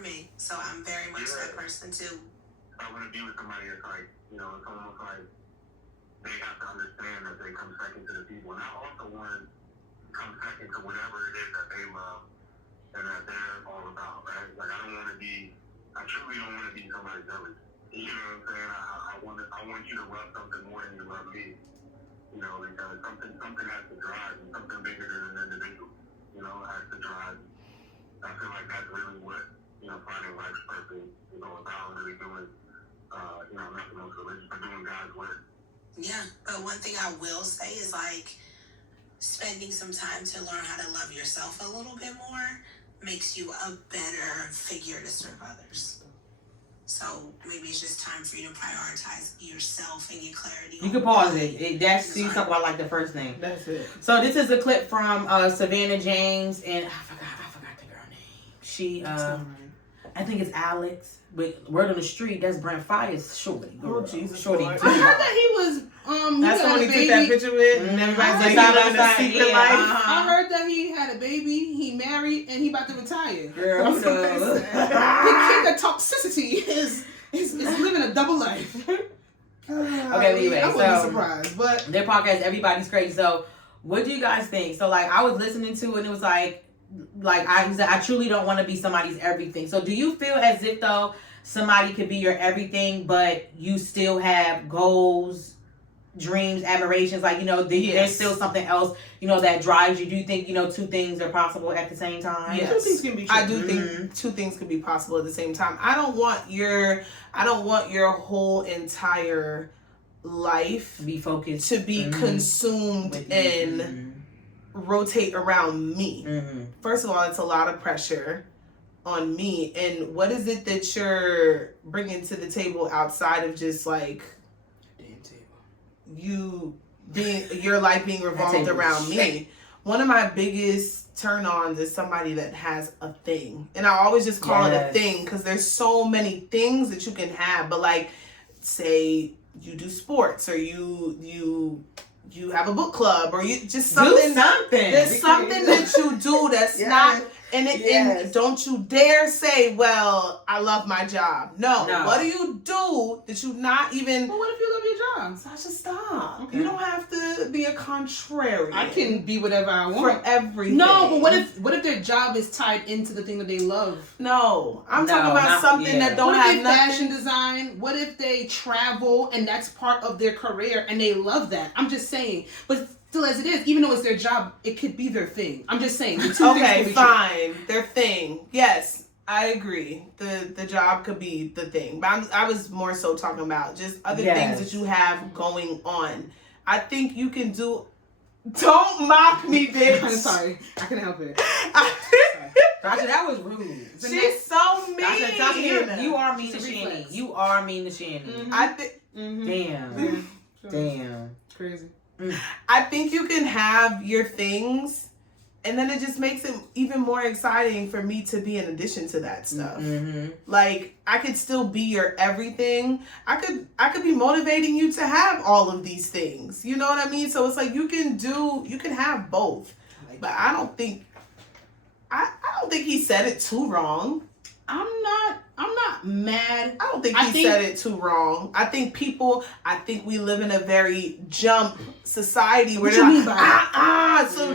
me. So I'm very much that person too. I want to be with somebody that's like, you know, it's almost like they have to understand that they come second to the people. And I also want to come second to whatever it is that they love and that they're all about, right? Like, I truly don't want to be somebody's jealous. You know what I'm saying? I want you to love something more than you love me. You know, because something has to drive, and something bigger than an individual, you know, has to drive. I feel like that's really what, you know, finding life's purpose is all about, really doing, you know, nothing else religious, but doing God's work. Yeah, but one thing I will say is, like, spending some time to learn how to love yourself a little bit more makes you a better figure to serve others. So maybe it's just time for you to prioritize yourself and get clarity. You can pause it. That's you talk about like the first thing. That's it. So this is a clip from Savannah James, and I forgot the girl name. She I think it's Alex. But word on the street, that's Brent Fire's shorty. Oh Jesus! Shorty. Lord. I heard that he was that's the one he took that picture with, and everybody's like living a secret life. I heard that he had a baby, he married, and he about to retire. Girl, The king of toxicity is living a double life. Okay, anyway, I wasn't surprised, but their podcast, Everybody's Crazy. So, what do you guys think? So, like, I was listening to it, and it was like I truly don't want to be somebody's everything. So, do you feel as if though somebody could be your everything, but you still have goals, dreams, admirations? Like, you know, there's still something else, you know, that drives you. Do you think, you know, two things are possible at the same time? Yes. Two things can be true. I do think two things could be possible at the same time. I don't want your whole entire life Be focused to be consumed and rotate around me. First of all, it's a lot of pressure on me. And what is it that you're bringing to the table outside of just like your life being revolved around me? One of my biggest turn-ons is somebody that has a thing. And I always just call it a thing because there's so many things that you can have. But like, say you do sports, or you have a book club, or you just something. There's something that you do that's not. And don't you dare say, well, I love my job. No. What do you do that you not even... But what if you love your job? Sasha, stop. Okay. You don't have to be a contrarian. I can be whatever I want. For everything. No, but what if their job is tied into the thing that they love? No. I'm talking about something that don't have nothing. What if they fashion design? What if they travel and that's part of their career and they love that? I'm just saying. But still, as it is, even though it's their job, it could be their thing. I'm just saying. Okay, fine. Their thing. Yes, I agree. The job could be the thing. But I was more so talking about just other things that you have going on. I think you can do... Don't mock me, bitch. I'm sorry. I can help it. Tasha, that was rude. She's so mean. Tasha, you are mean to Shani. You are mean to Shani. I think... Damn. Crazy. I think you can have your things, and then it just makes it even more exciting for me to be in addition to that stuff. Like, I could still be your everything. I could be motivating you to have all of these things. You know what I mean? So it's like you can have both. But I don't think he said it too wrong. I'm not not mad. I don't think he said it too wrong. I think we live in a very jump society where they're like, so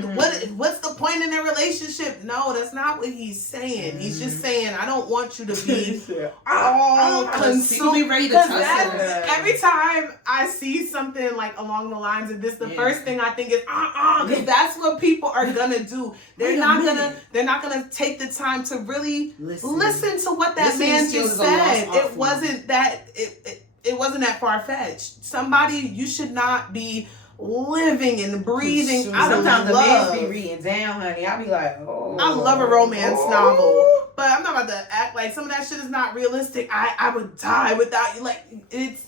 what's the point in a relationship? No, that's not what he's saying. He's just saying, I don't want you to be all consumed. Be ready to touch every time I see something like along the lines of this, the first thing I think is, because that's what people are gonna do. They're not gonna take the time to really listen to what that man just said. It wasn't that far-fetched. Somebody, you should not be living and breathing. Sometimes the men be reading down, honey. I be like, I love a romance novel, but I'm not about to act like some of that shit is not realistic. I would die without you. Like, it's.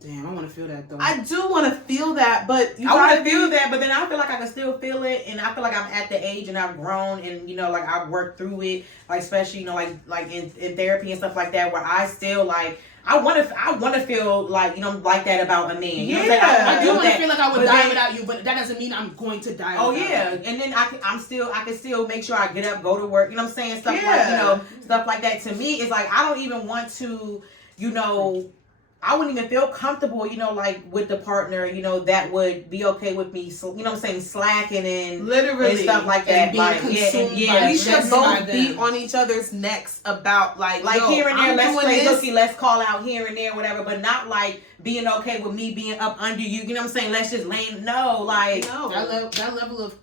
Damn, I want to feel that though. I do want to feel that, but I want to feel that, but then I feel like I can still feel it, and I feel like I'm at the age and I've grown, and like I've worked through it, like especially like in therapy and stuff like that, where I still like. I want to feel like, like that about a man. You know what I'm saying? I do want to feel like I would die without you, but that doesn't mean I'm going to die without you. And then I can still make sure I get up, go to work, you know what I'm saying? Stuff stuff like that. To me, it's like, I don't even want to, I wouldn't even feel comfortable, like with the partner, that would be okay with me, so, you know what I'm saying, slacking and literally and stuff like that. We should both be on each other's necks about like here and there, let's play hooky, let's call out here and there, whatever, but not like being okay with me being up under you, you know what I'm saying? Let's just lay, that level of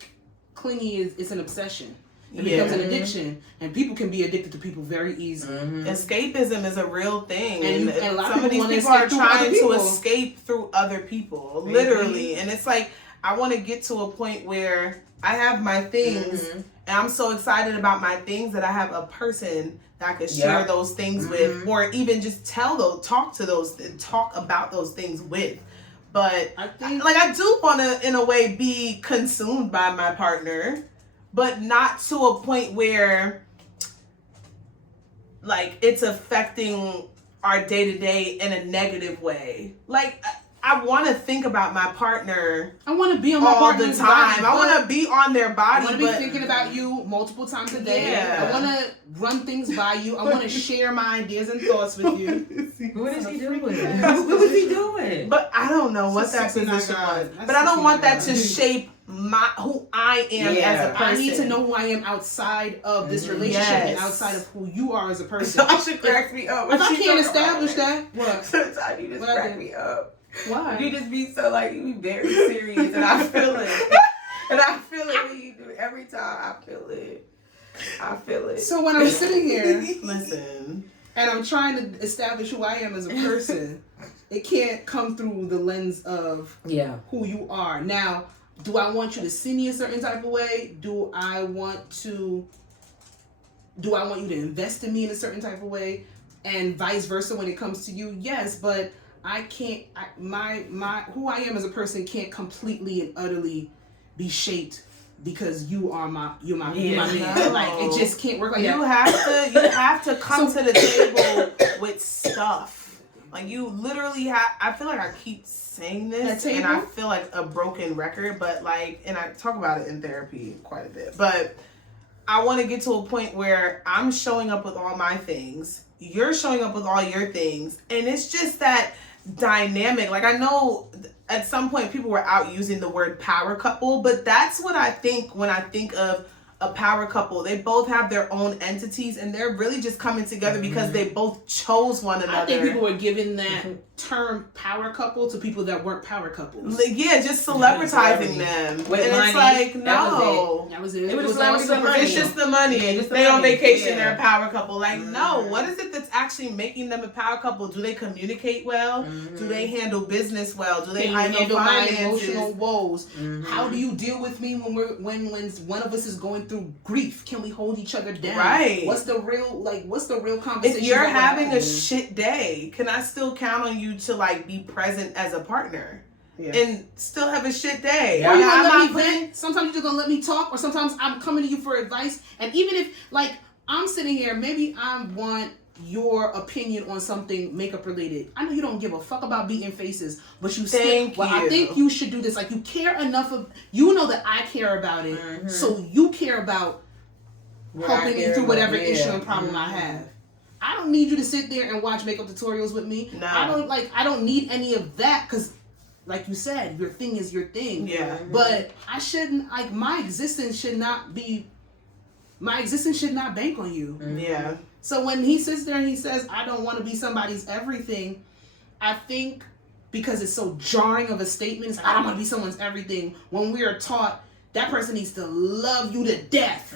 clingy is an obsession. It becomes an addiction, and people can be addicted to people very easily. Escapism is a real thing, and a lot some of these people are trying to escape through other people, literally. And it's like, I want to get to a point where I have my things, and I'm so excited about my things that I have a person that I could share those things with, or even just talk about those things with. But I do want to, in a way, be consumed by my partner. But not to a point where, like, it's affecting our day-to-day in a negative way. Like, I want to think about my partner. I want to be on my partner's all the time. I want to be on their body. I want to be thinking about you multiple times a day. I want to run things by you. I want to share my ideas and thoughts with you. What is he doing? What is he doing? But I don't know what that position was. But I don't want that to shape who I am as a person. I need to know who I am outside of this relationship and outside of who you are as a person. So should crack me up. If I can't establish that, what? Sometimes you just crack me up. Why? You just be so you be very serious, and I feel it. And I feel it when you do it. Every time I feel it. So when I'm sitting here, listen, and I'm trying to establish who I am as a person, it can't come through the lens of who you are. Now, do I want you to see me a certain type of way? Do I want you to invest in me in a certain type of way? And vice versa when it comes to you? Yes, but I can't, my who I am as a person can't completely and utterly be shaped because you're my man. Like, it just can't work like that. You have to come to the table with stuff. Like, you literally have, I feel like I keep saying this and I feel like a broken record, but and I talk about it in therapy quite a bit, but I want to get to a point where I'm showing up with all my things, you're showing up with all your things, and it's just that dynamic. Like, I know at some point people were out using the word power couple, but that's what I think when I think of a power couple. They both have their own entities, and they're really just coming together because they both chose one another. I think people were giving that term power couple to people that weren't power couples. Just celebritizing them. And it's like, no. That was it. It's just the money. They on vacation, they're a power couple. Like, no. What is it that's actually making them a power couple? Do they communicate well? Do they handle business well? Do they handle my emotional woes? How do you deal with me when one of us is going through grief? Can we hold each other down? Right. What's the real conversation? If you're having a shit day, can I still count on you to be present as a partner and still have a shit day? Sometimes you're just gonna let me talk, or sometimes I'm coming to you for advice. And even if I'm sitting here, maybe I want your opinion on something makeup related. I know you don't give a fuck about beating faces, but you still, I think you should do this. Like, you care enough of, that I care about it, so you care about helping me through whatever issue and problem I have. I don't don't need you to sit there and watch makeup tutorials with me. No. I don't need any of that, because like you said, your thing is your thing. Yeah. But I shouldn't, like, my existence should not bank on you. Yeah. So when he sits there and he says, I don't want to be somebody's everything, I think because it's so jarring of a statement, it's like, I don't want to be someone's everything, when we are taught that person needs to love you to death.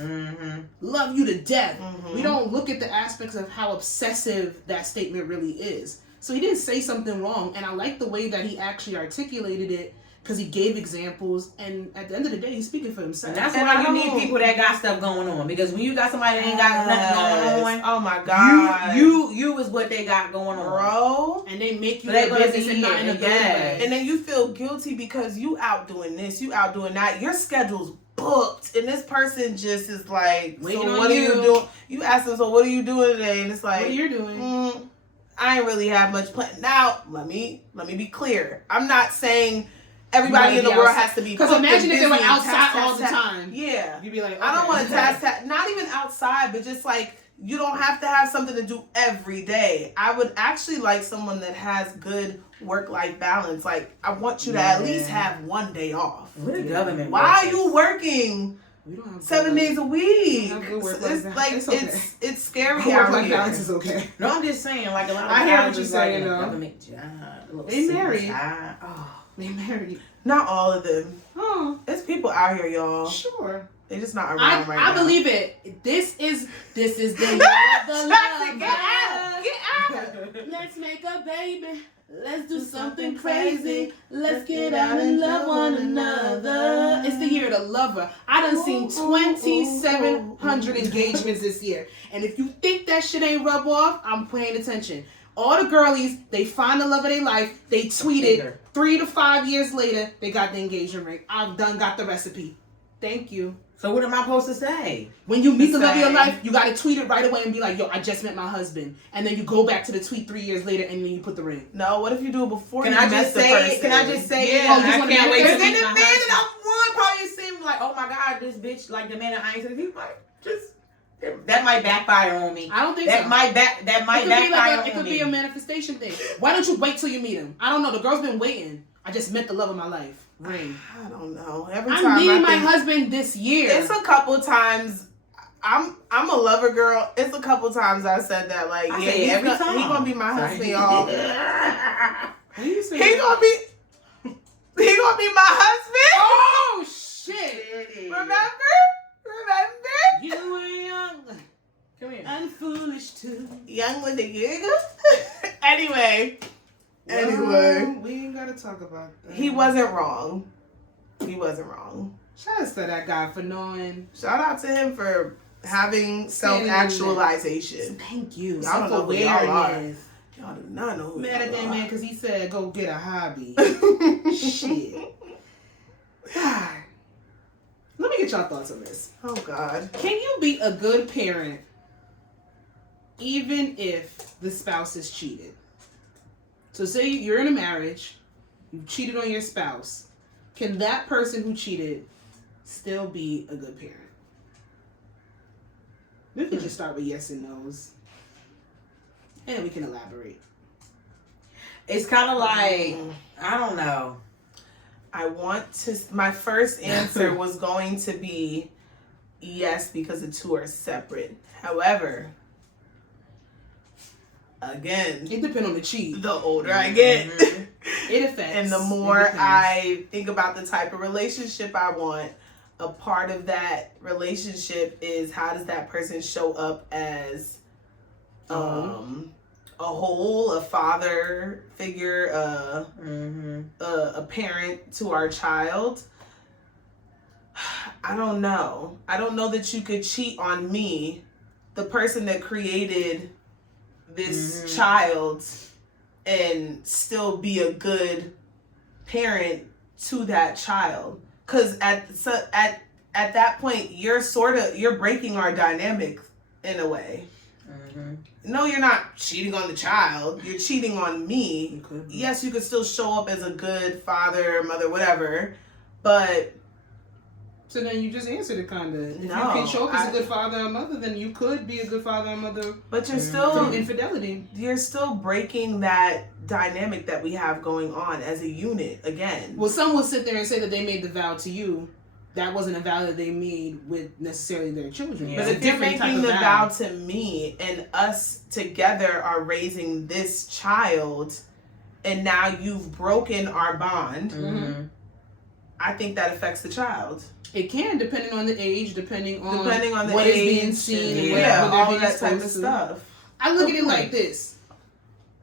Love you to death. We don't look at the aspects of how obsessive that statement really is. So he didn't say something wrong, and I like the way that he actually articulated it, because he gave examples, and at the end of the day, he's speaking for himself. And that's why you need people that got stuff going on. Because when you got somebody that ain't got nothing going on, oh my God, you is what they got going on, bro. And they make you their business and not in a good way. And then you feel guilty because you out doing this, you out doing that. Your schedule's booked, and this person just is like, waiting so on what are you. you doing? You ask them, so what are you doing today? And it's like, What are you doing? I ain't really have much plan. Now, let me be clear. I'm not saying everybody in the world has to be. Because imagine if they were busy and outside all the time. Yeah. You'd be like, okay. I don't want to task, not even outside, but just like, you don't have to have something to do every day. I would actually like someone that has good work-life balance. Like, I want you to at least have one day off. What a government. Why are you working We don't have 7 days a week? have good work-life It's balance. like, It's okay. it's scary out Work-life here. balance is okay. No, I'm just saying, like a lot of I hear what guys you're is like saying, in a though. government job, a little They sick married. inside. Oh. They married. Not all of them. Oh, There's people out here, y'all. sure. They just not around right now. I believe it. This is the year of the love. Get out! Get out! Let's make a baby. Let's do something crazy. Let's get out and love one another. It's the year of the lover. I done seen 2,700 engagements this year. And if you think that shit ain't rub off, I'm paying attention. All the girlies, they find the love of their life. They tweet it. 3 to 5 years later, they got the engagement ring. I've got the recipe. Thank you. So what am I supposed to say? When you meet the love of your life, you got to tweet it right away and be like, yo, I just met my husband. And then you go back to the tweet 3 years later and then you put the ring. No, what if you do it before Can you I met just the say person? it? Can I just say it? Yeah, I wanna can't be wait with to the meet man my that husband. I One probably seemed like, oh my God, this bitch, like the man that I ain't seen. He's like, just, that might backfire on me. I don't think That so. might backfire on me. It could be a manifestation thing. Why don't you wait till you meet him? I don't know. The girl's been waiting. I just met the love of my life. Ring. I don't know. Every I'm time meeting I my think, husband this year. it's a couple times. I'm a lover girl. It's a couple times I said that. Like, I yeah, say it every time. He gonna be my husband, y'all. What are you saying? He gonna be my husband. Oh shit! Remember? You were young Come here. and foolish too. Young with the Jaeger. Anyway. Well, we ain't gotta talk about that. He wasn't wrong. He wasn't wrong. Shout out to that guy for knowing. Shout out to him for having self-actualization. Thank you. Y'all don't know who y'all are. Self-awareness. Y'all do not know who Mad at that y'all man because he said go get a hobby. Shit. God. Let me get y'all thoughts on this. Oh, God. Can you be a good parent even if the spouse is cheated? So say you're in a marriage, you cheated on your spouse. Can that person who cheated still be a good parent? We can just start with yes and no's. And then we can elaborate. It's kind of like, I don't know. My first answer was going to be yes, because the two are separate. However, again, It depends on the cheat. the older I get, It affects. and the more I think about the type of relationship I want, a part of that relationship is how does that person show up as a whole, a father figure, a parent to our child. I don't know. I don't know that you could cheat on me, the person that created this child, and still be a good parent to that child. Because at that point, you're breaking our dynamic in a way. No, you're not cheating on the child. You're cheating on me. Yes, you could still show up as a good father, mother, whatever, but So then you just answered it, kind of. If you No, can show up as a good father or mother, then you could be a good father or mother. But you're still Through infidelity. You're still breaking that dynamic that we have going on as a unit again. Well, some will sit there and say that they made the vow to you. That wasn't a vow that they made with necessarily their children. Yeah. But if you're making the vow to me and us together are raising this child, and now you've broken our bond, Mm-hmm. I think that affects the child. It can, depending on the age, depending on the what age, is being seen, yeah, what they're all being that type of exposed to. stuff. I look at it like this.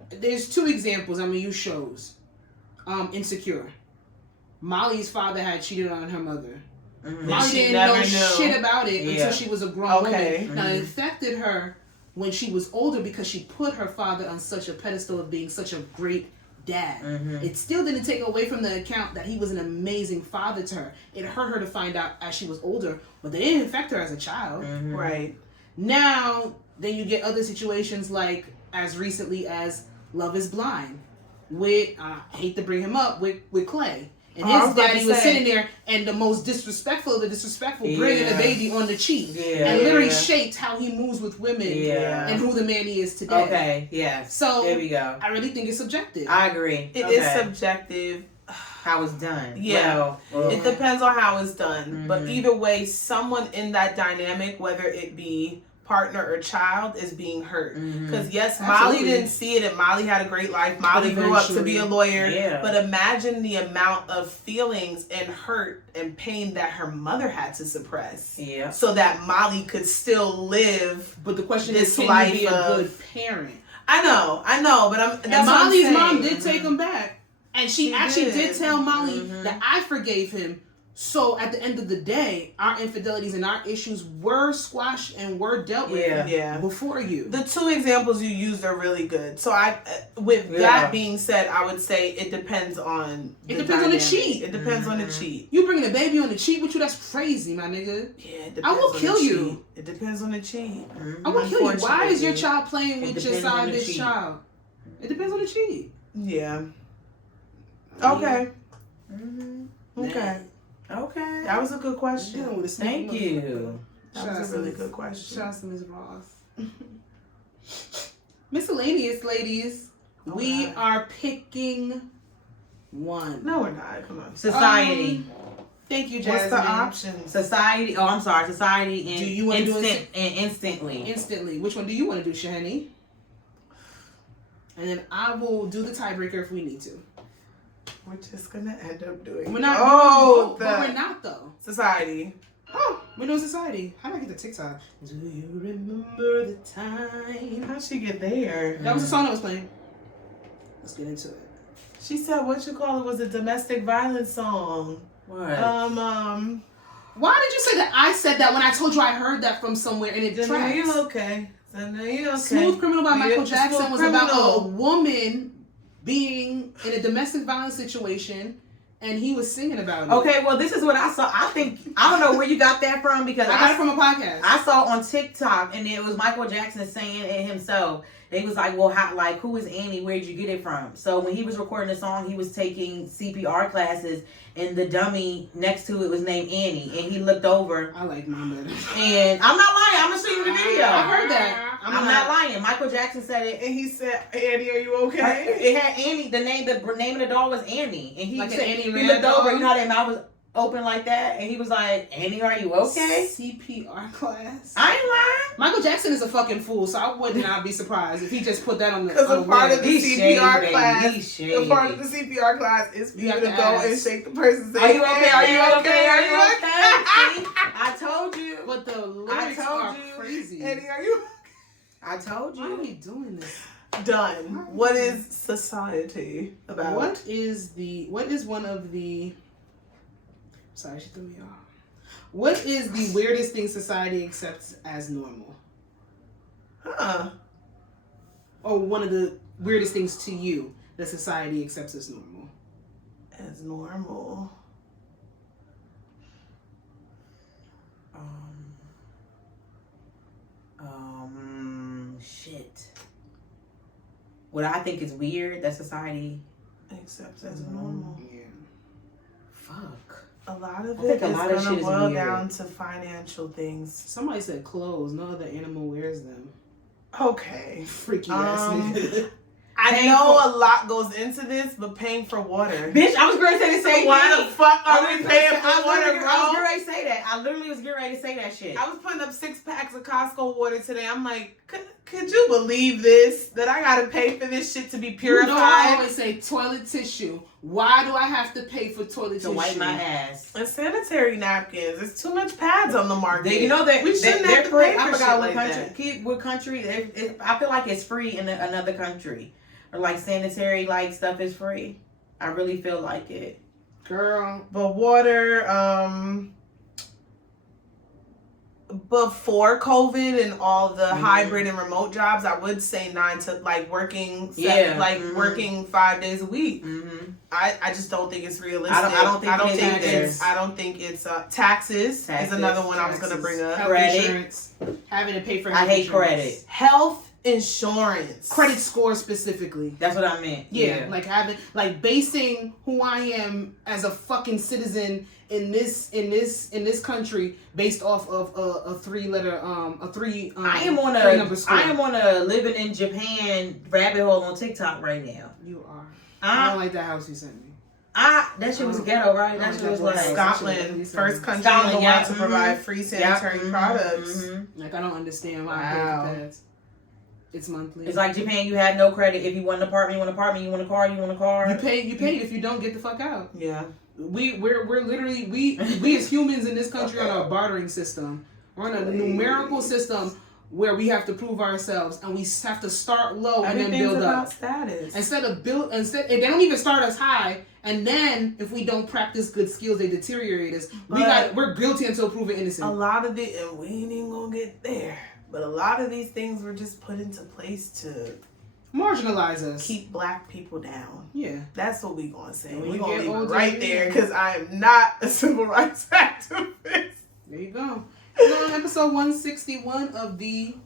There's two examples. I'm gonna use shows. Insecure. Molly's father had cheated on her mother. Mm-hmm. Molly didn't know shit about it until she was a grown woman. Mm-hmm. Now it affected her when she was older because she put her father on such a pedestal of being such a great dad. Mm-hmm. It still didn't take away from the account that he was an amazing father to her. It hurt her to find out as she was older, but they didn't affect her as a child. Mm-hmm. Right. Now, then you get other situations like as recently as Love is Blind with, I hate to bring him up, with Clay. And his daddy was sitting there and the most disrespectful of the disrespectful, bringing the baby on the cheek. And literally shaped how he moves with women and who the man he is today. Okay, yeah. So, there we go. I really think it's subjective. I agree. It is subjective. How it's done. Yeah. Well, it depends on how it's done. Mm-hmm. But either way, someone in that dynamic, whether it be partner or child, is being hurt. Because yes, Molly didn't see it and Molly had a great life. Molly grew up to be a lawyer. Yeah. But imagine the amount of feelings and hurt and pain that her mother had to suppress. Yeah. So that Molly could still live. But the question this is, can life you be a of- good parent? I know, but And Molly's what I'm mom saying. did take him back. And she actually did tell Molly that I forgave him. So at the end of the day, our infidelities and our issues were squashed and were dealt with before you. The two examples you used are really good. So with that being said, I would say it depends on It depends on the cheat. It depends on the cheat. You bringing a baby on the cheat with you? That's crazy, my nigga. Yeah, it depends I will on kill the you. cheat. It depends on the cheat. I will kill you. Why is your Unfortunately. child playing with your depends on side the bitch cheat. child? It depends on the cheat. Yeah. Okay. Mm-hmm. Okay. Okay. That was a good question. Thank you. That was a really good question. Shouts to Ms. Ross. Miscellaneous, ladies. We are picking one. No, we're not. Come on. Society. Thank you, What's Jasmine. the options? Society. Oh, I'm sorry. Society and Do you want to do instant and instantly. Instantly. Which one do you want to do, Shani? And then I will do the tiebreaker if we need to. We're just gonna end up doing. We're not. But we're not though. Society. Oh, we're doing society. How did I get to TikTok? Do you remember the time? How'd she get there? That was the song I was playing. Let's get into it. She said, "What you call it was a domestic violence song." What? Why did you say that? I said that when I told you I heard that from somewhere and it Then tracks. you okay? Then you okay? Smooth Criminal by Michael Jackson Smooth was Criminal. about a woman being in a domestic violence situation, and he was singing about it. Okay, well, this is what I saw. I don't know where you got that from because I got it from a podcast. I saw on TikTok and it was Michael Jackson saying it himself. They was like, well, who is Annie? Where'd you get it from? So when he was recording the song, he was taking CPR classes, and the dummy next to it was named Annie, and he looked over. I like mine better. And I'm not lying. I'm gonna show you the video. I heard that. I'm not lying. Michael Jackson said it. And he said, "Annie, are you okay?" It had Annie. The name of the doll was Annie, and he Like an said, Annie he Rand looked over. doll? You know how their mouth was open like that, and he was like, "Annie, are you okay?" CPR class. I ain't lying. Michael Jackson is a fucking fool, so I would not be surprised if he just put that on the. Because a part of the He's CPR shady, class, baby. He's shady. a part of the CPR class is for You you have to to go ask. and shake the person's Are hand. you okay? Are you okay? Are you okay? okay? See? I told you. But the lyrics told are you. crazy. Annie, are you I told Why are you. we doing this? done? What is society about? What is one of the? Sorry, she threw me off. What is the weirdest thing society accepts as normal? Huh? Or one of the weirdest things to you that society accepts as normal? As normal. Shit. What I think is weird that society. Accepts as normal. Yeah. Fuck. A lot of I think it a is lot of going shit to is boil weird. down to financial things. Somebody said clothes. No other animal wears them. Okay. Freaky ass nigga. I know a lot goes into this, but paying for water. Bitch, I was going to say the same Why thing. the fuck are I we was paying gonna say- for water, bro? I was getting ready to say that. I literally was getting ready to say that shit. I was putting up 6 packs of Costco water today. I'm like, could you believe this? That I gotta pay for this shit to be purified? You know, I always say toilet tissue. Why do I have to pay for toilet to tissue? wipe my ass. And sanitary napkins. There's too much pads on the market. You know that we shouldn't they're have to free. pay for I shit forgot like what that. country. What country? I feel like it's free in another country, or like sanitary like stuff is free. I really feel like it. Girl. But water, before COVID and all the hybrid and remote jobs, I would say 9 to like working, working 5 days a week. Mm-hmm. I just don't think it's realistic. I don't think it's taxes is another one I was gonna bring up. Health insurance. Having to pay for health I hate insurance. credit. Health insurance. Credit score specifically. That's what I meant. Yeah, like basing who I am as a fucking citizen in this country based off of a three number score. I am on a living in Japan rabbit hole on TikTok right now. You are. I don't like that house you sent me. That shit was ghetto, right? That shit was like Scotland, first country Scotland, in the world to provide free sanitary Mm-hmm. products. Like I don't understand why I pay for that. It's monthly. It's like Japan. You had no credit. If you want an apartment, you want an apartment. You want a car, you want a car. You pay. If you don't, get the fuck out. Yeah. We're literally we as humans in this country are on a bartering system. We're on a numerical system where we have to prove ourselves and we have to start low and then build up. Status. Instead they don't even start us high, and then if we don't practice good skills, they deteriorate us. We're guilty until proven innocent. A lot of it, and we ain't even gonna get there. But a lot of these things were just put into place to marginalize us, keep black people down. Yeah, that's what we gonna say. When we you gonna get leave it older, right there because I am not a civil rights activist. There you go. We're on episode 161 of the.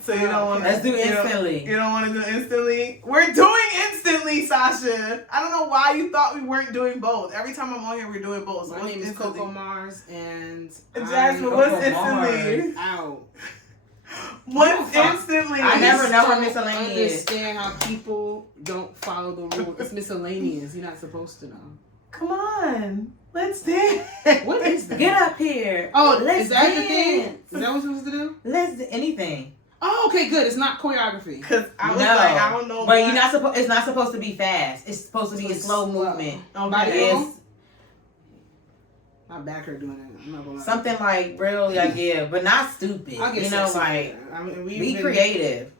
So you don't want to. Let's do instantly. You don't want to do instantly. We're doing instantly, Sasha. I don't know why you thought we weren't doing both. Every time I'm on here, we're doing both. So my name is Coco Mars and Jasmine. What's instantly? Out. What's instantly? I never know what miscellaneous is. Understand how people don't follow the rules. It's miscellaneous. You're not supposed to know. Come on, let's dance. What is that? Get up here. Oh, let's is that dance. the thing? Is that what you're supposed to do? Let's do anything. Oh, okay, good. It's not choreography. Because I was like, I don't know. But you're not supposed. It's not supposed to be fast. It's supposed to be a slow movement. Okay. My back hurt doing that. I'm not gonna lie. Something like really, yeah, but not stupid. You know, like be creative.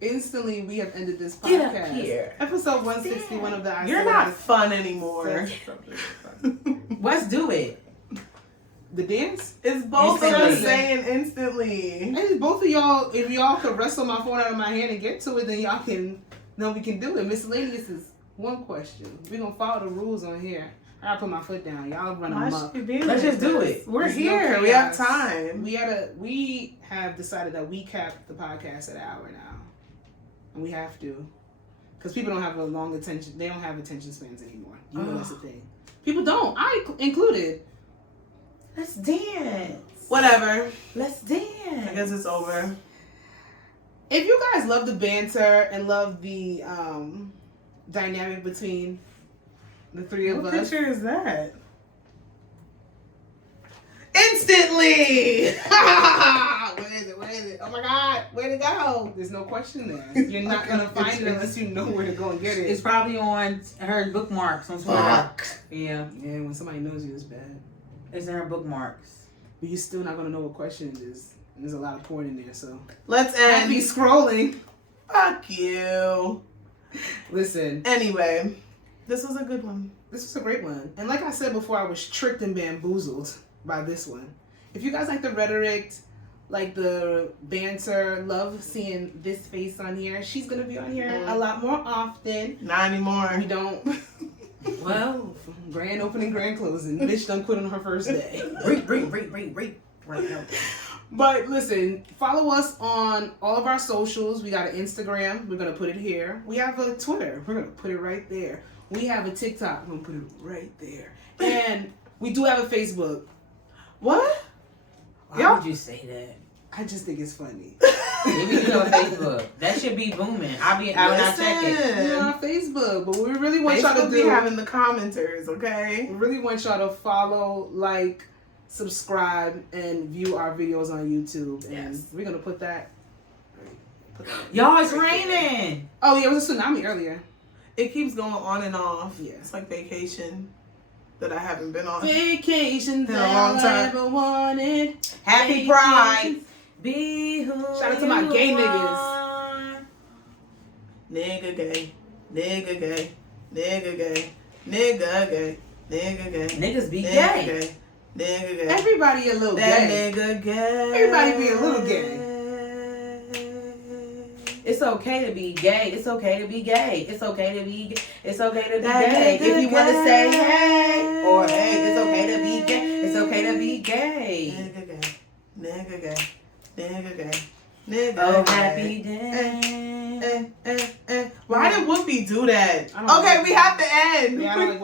Instantly, we have ended this podcast. Get up here. Episode 161 of the. You're not fun anymore. Let's do it. The dance? It's both of us saying instantly. And both of y'all, if y'all could wrestle my phone out of my hand and get to it, then y'all can. Then we can do it. Miscellaneous is one question. We're gonna follow the rules on here. I put my foot down. Y'all run amok. Let's just do it. We're here. We have time. We have decided that we cap the podcast at an hour now, and we have to, because people don't have a long attention. They don't have attention spans anymore. You know that's the thing. People don't. I included. Let's dance. Whatever. Let's dance. I guess it's over. If you guys love the banter and love the dynamic between the three of us. What picture is that? Instantly! Where is it? Oh my God, where'd it go? There's no question there. You're not going to find it unless you know where to go and get it. It's probably on her bookmarks on Twitter. Yeah. Yeah, when somebody knows you, it's bad. It's in her bookmarks. But you're still not going to know what question it is. There's a lot of porn in there, so. Let's end. Be scrolling. Fuck you. Listen. Anyway. This was a good one. This was a great one. And like I said before, I was tricked and bamboozled by this one. If you guys like the rhetoric, like the banter, love seeing this face on here, she's going to be on here a lot more often. Not anymore. We don't. Well, grand opening, grand closing. Bitch done quit on her first day. Right now. But listen, follow us on all of our socials. We got an Instagram. We're going to put it here. We have a Twitter. We're going to put it right there. We have a TikTok. We're going to put it right there. And we do have a Facebook. What? Why would you say that? I just think it's funny. Maybe you on Facebook. That should be booming. I would not check it. We're on Facebook, but we really want y'all to be having the commenters, okay? We really want y'all to follow, like, subscribe, and view our videos on YouTube. And we're gonna put that. Y'all, it's raining. Oh yeah, it was a tsunami earlier. It keeps going on and off. Yeah, it's like vacation that I haven't been on. Vacation that a long time. I ever wanted. Happy Pride. Be who Shout out to my gay niggas. Nigga gay, nigga gay, nigga gay, nigga gay, nigga gay. Niggas be gay. Nigga gay. Everybody a little gay. Nigga gay. Everybody be a little gay. It's okay to be gay. It's okay to be gay. It's okay to be. It's okay to be gay. If you want to say hey or hey, it's okay to be gay. It's okay to be gay. Nigga gay. Nigga gay. Nigga gay. Nigga oh, gay. happy day. Why did Whoopi do that? Okay, we have to end. Yeah, I don't like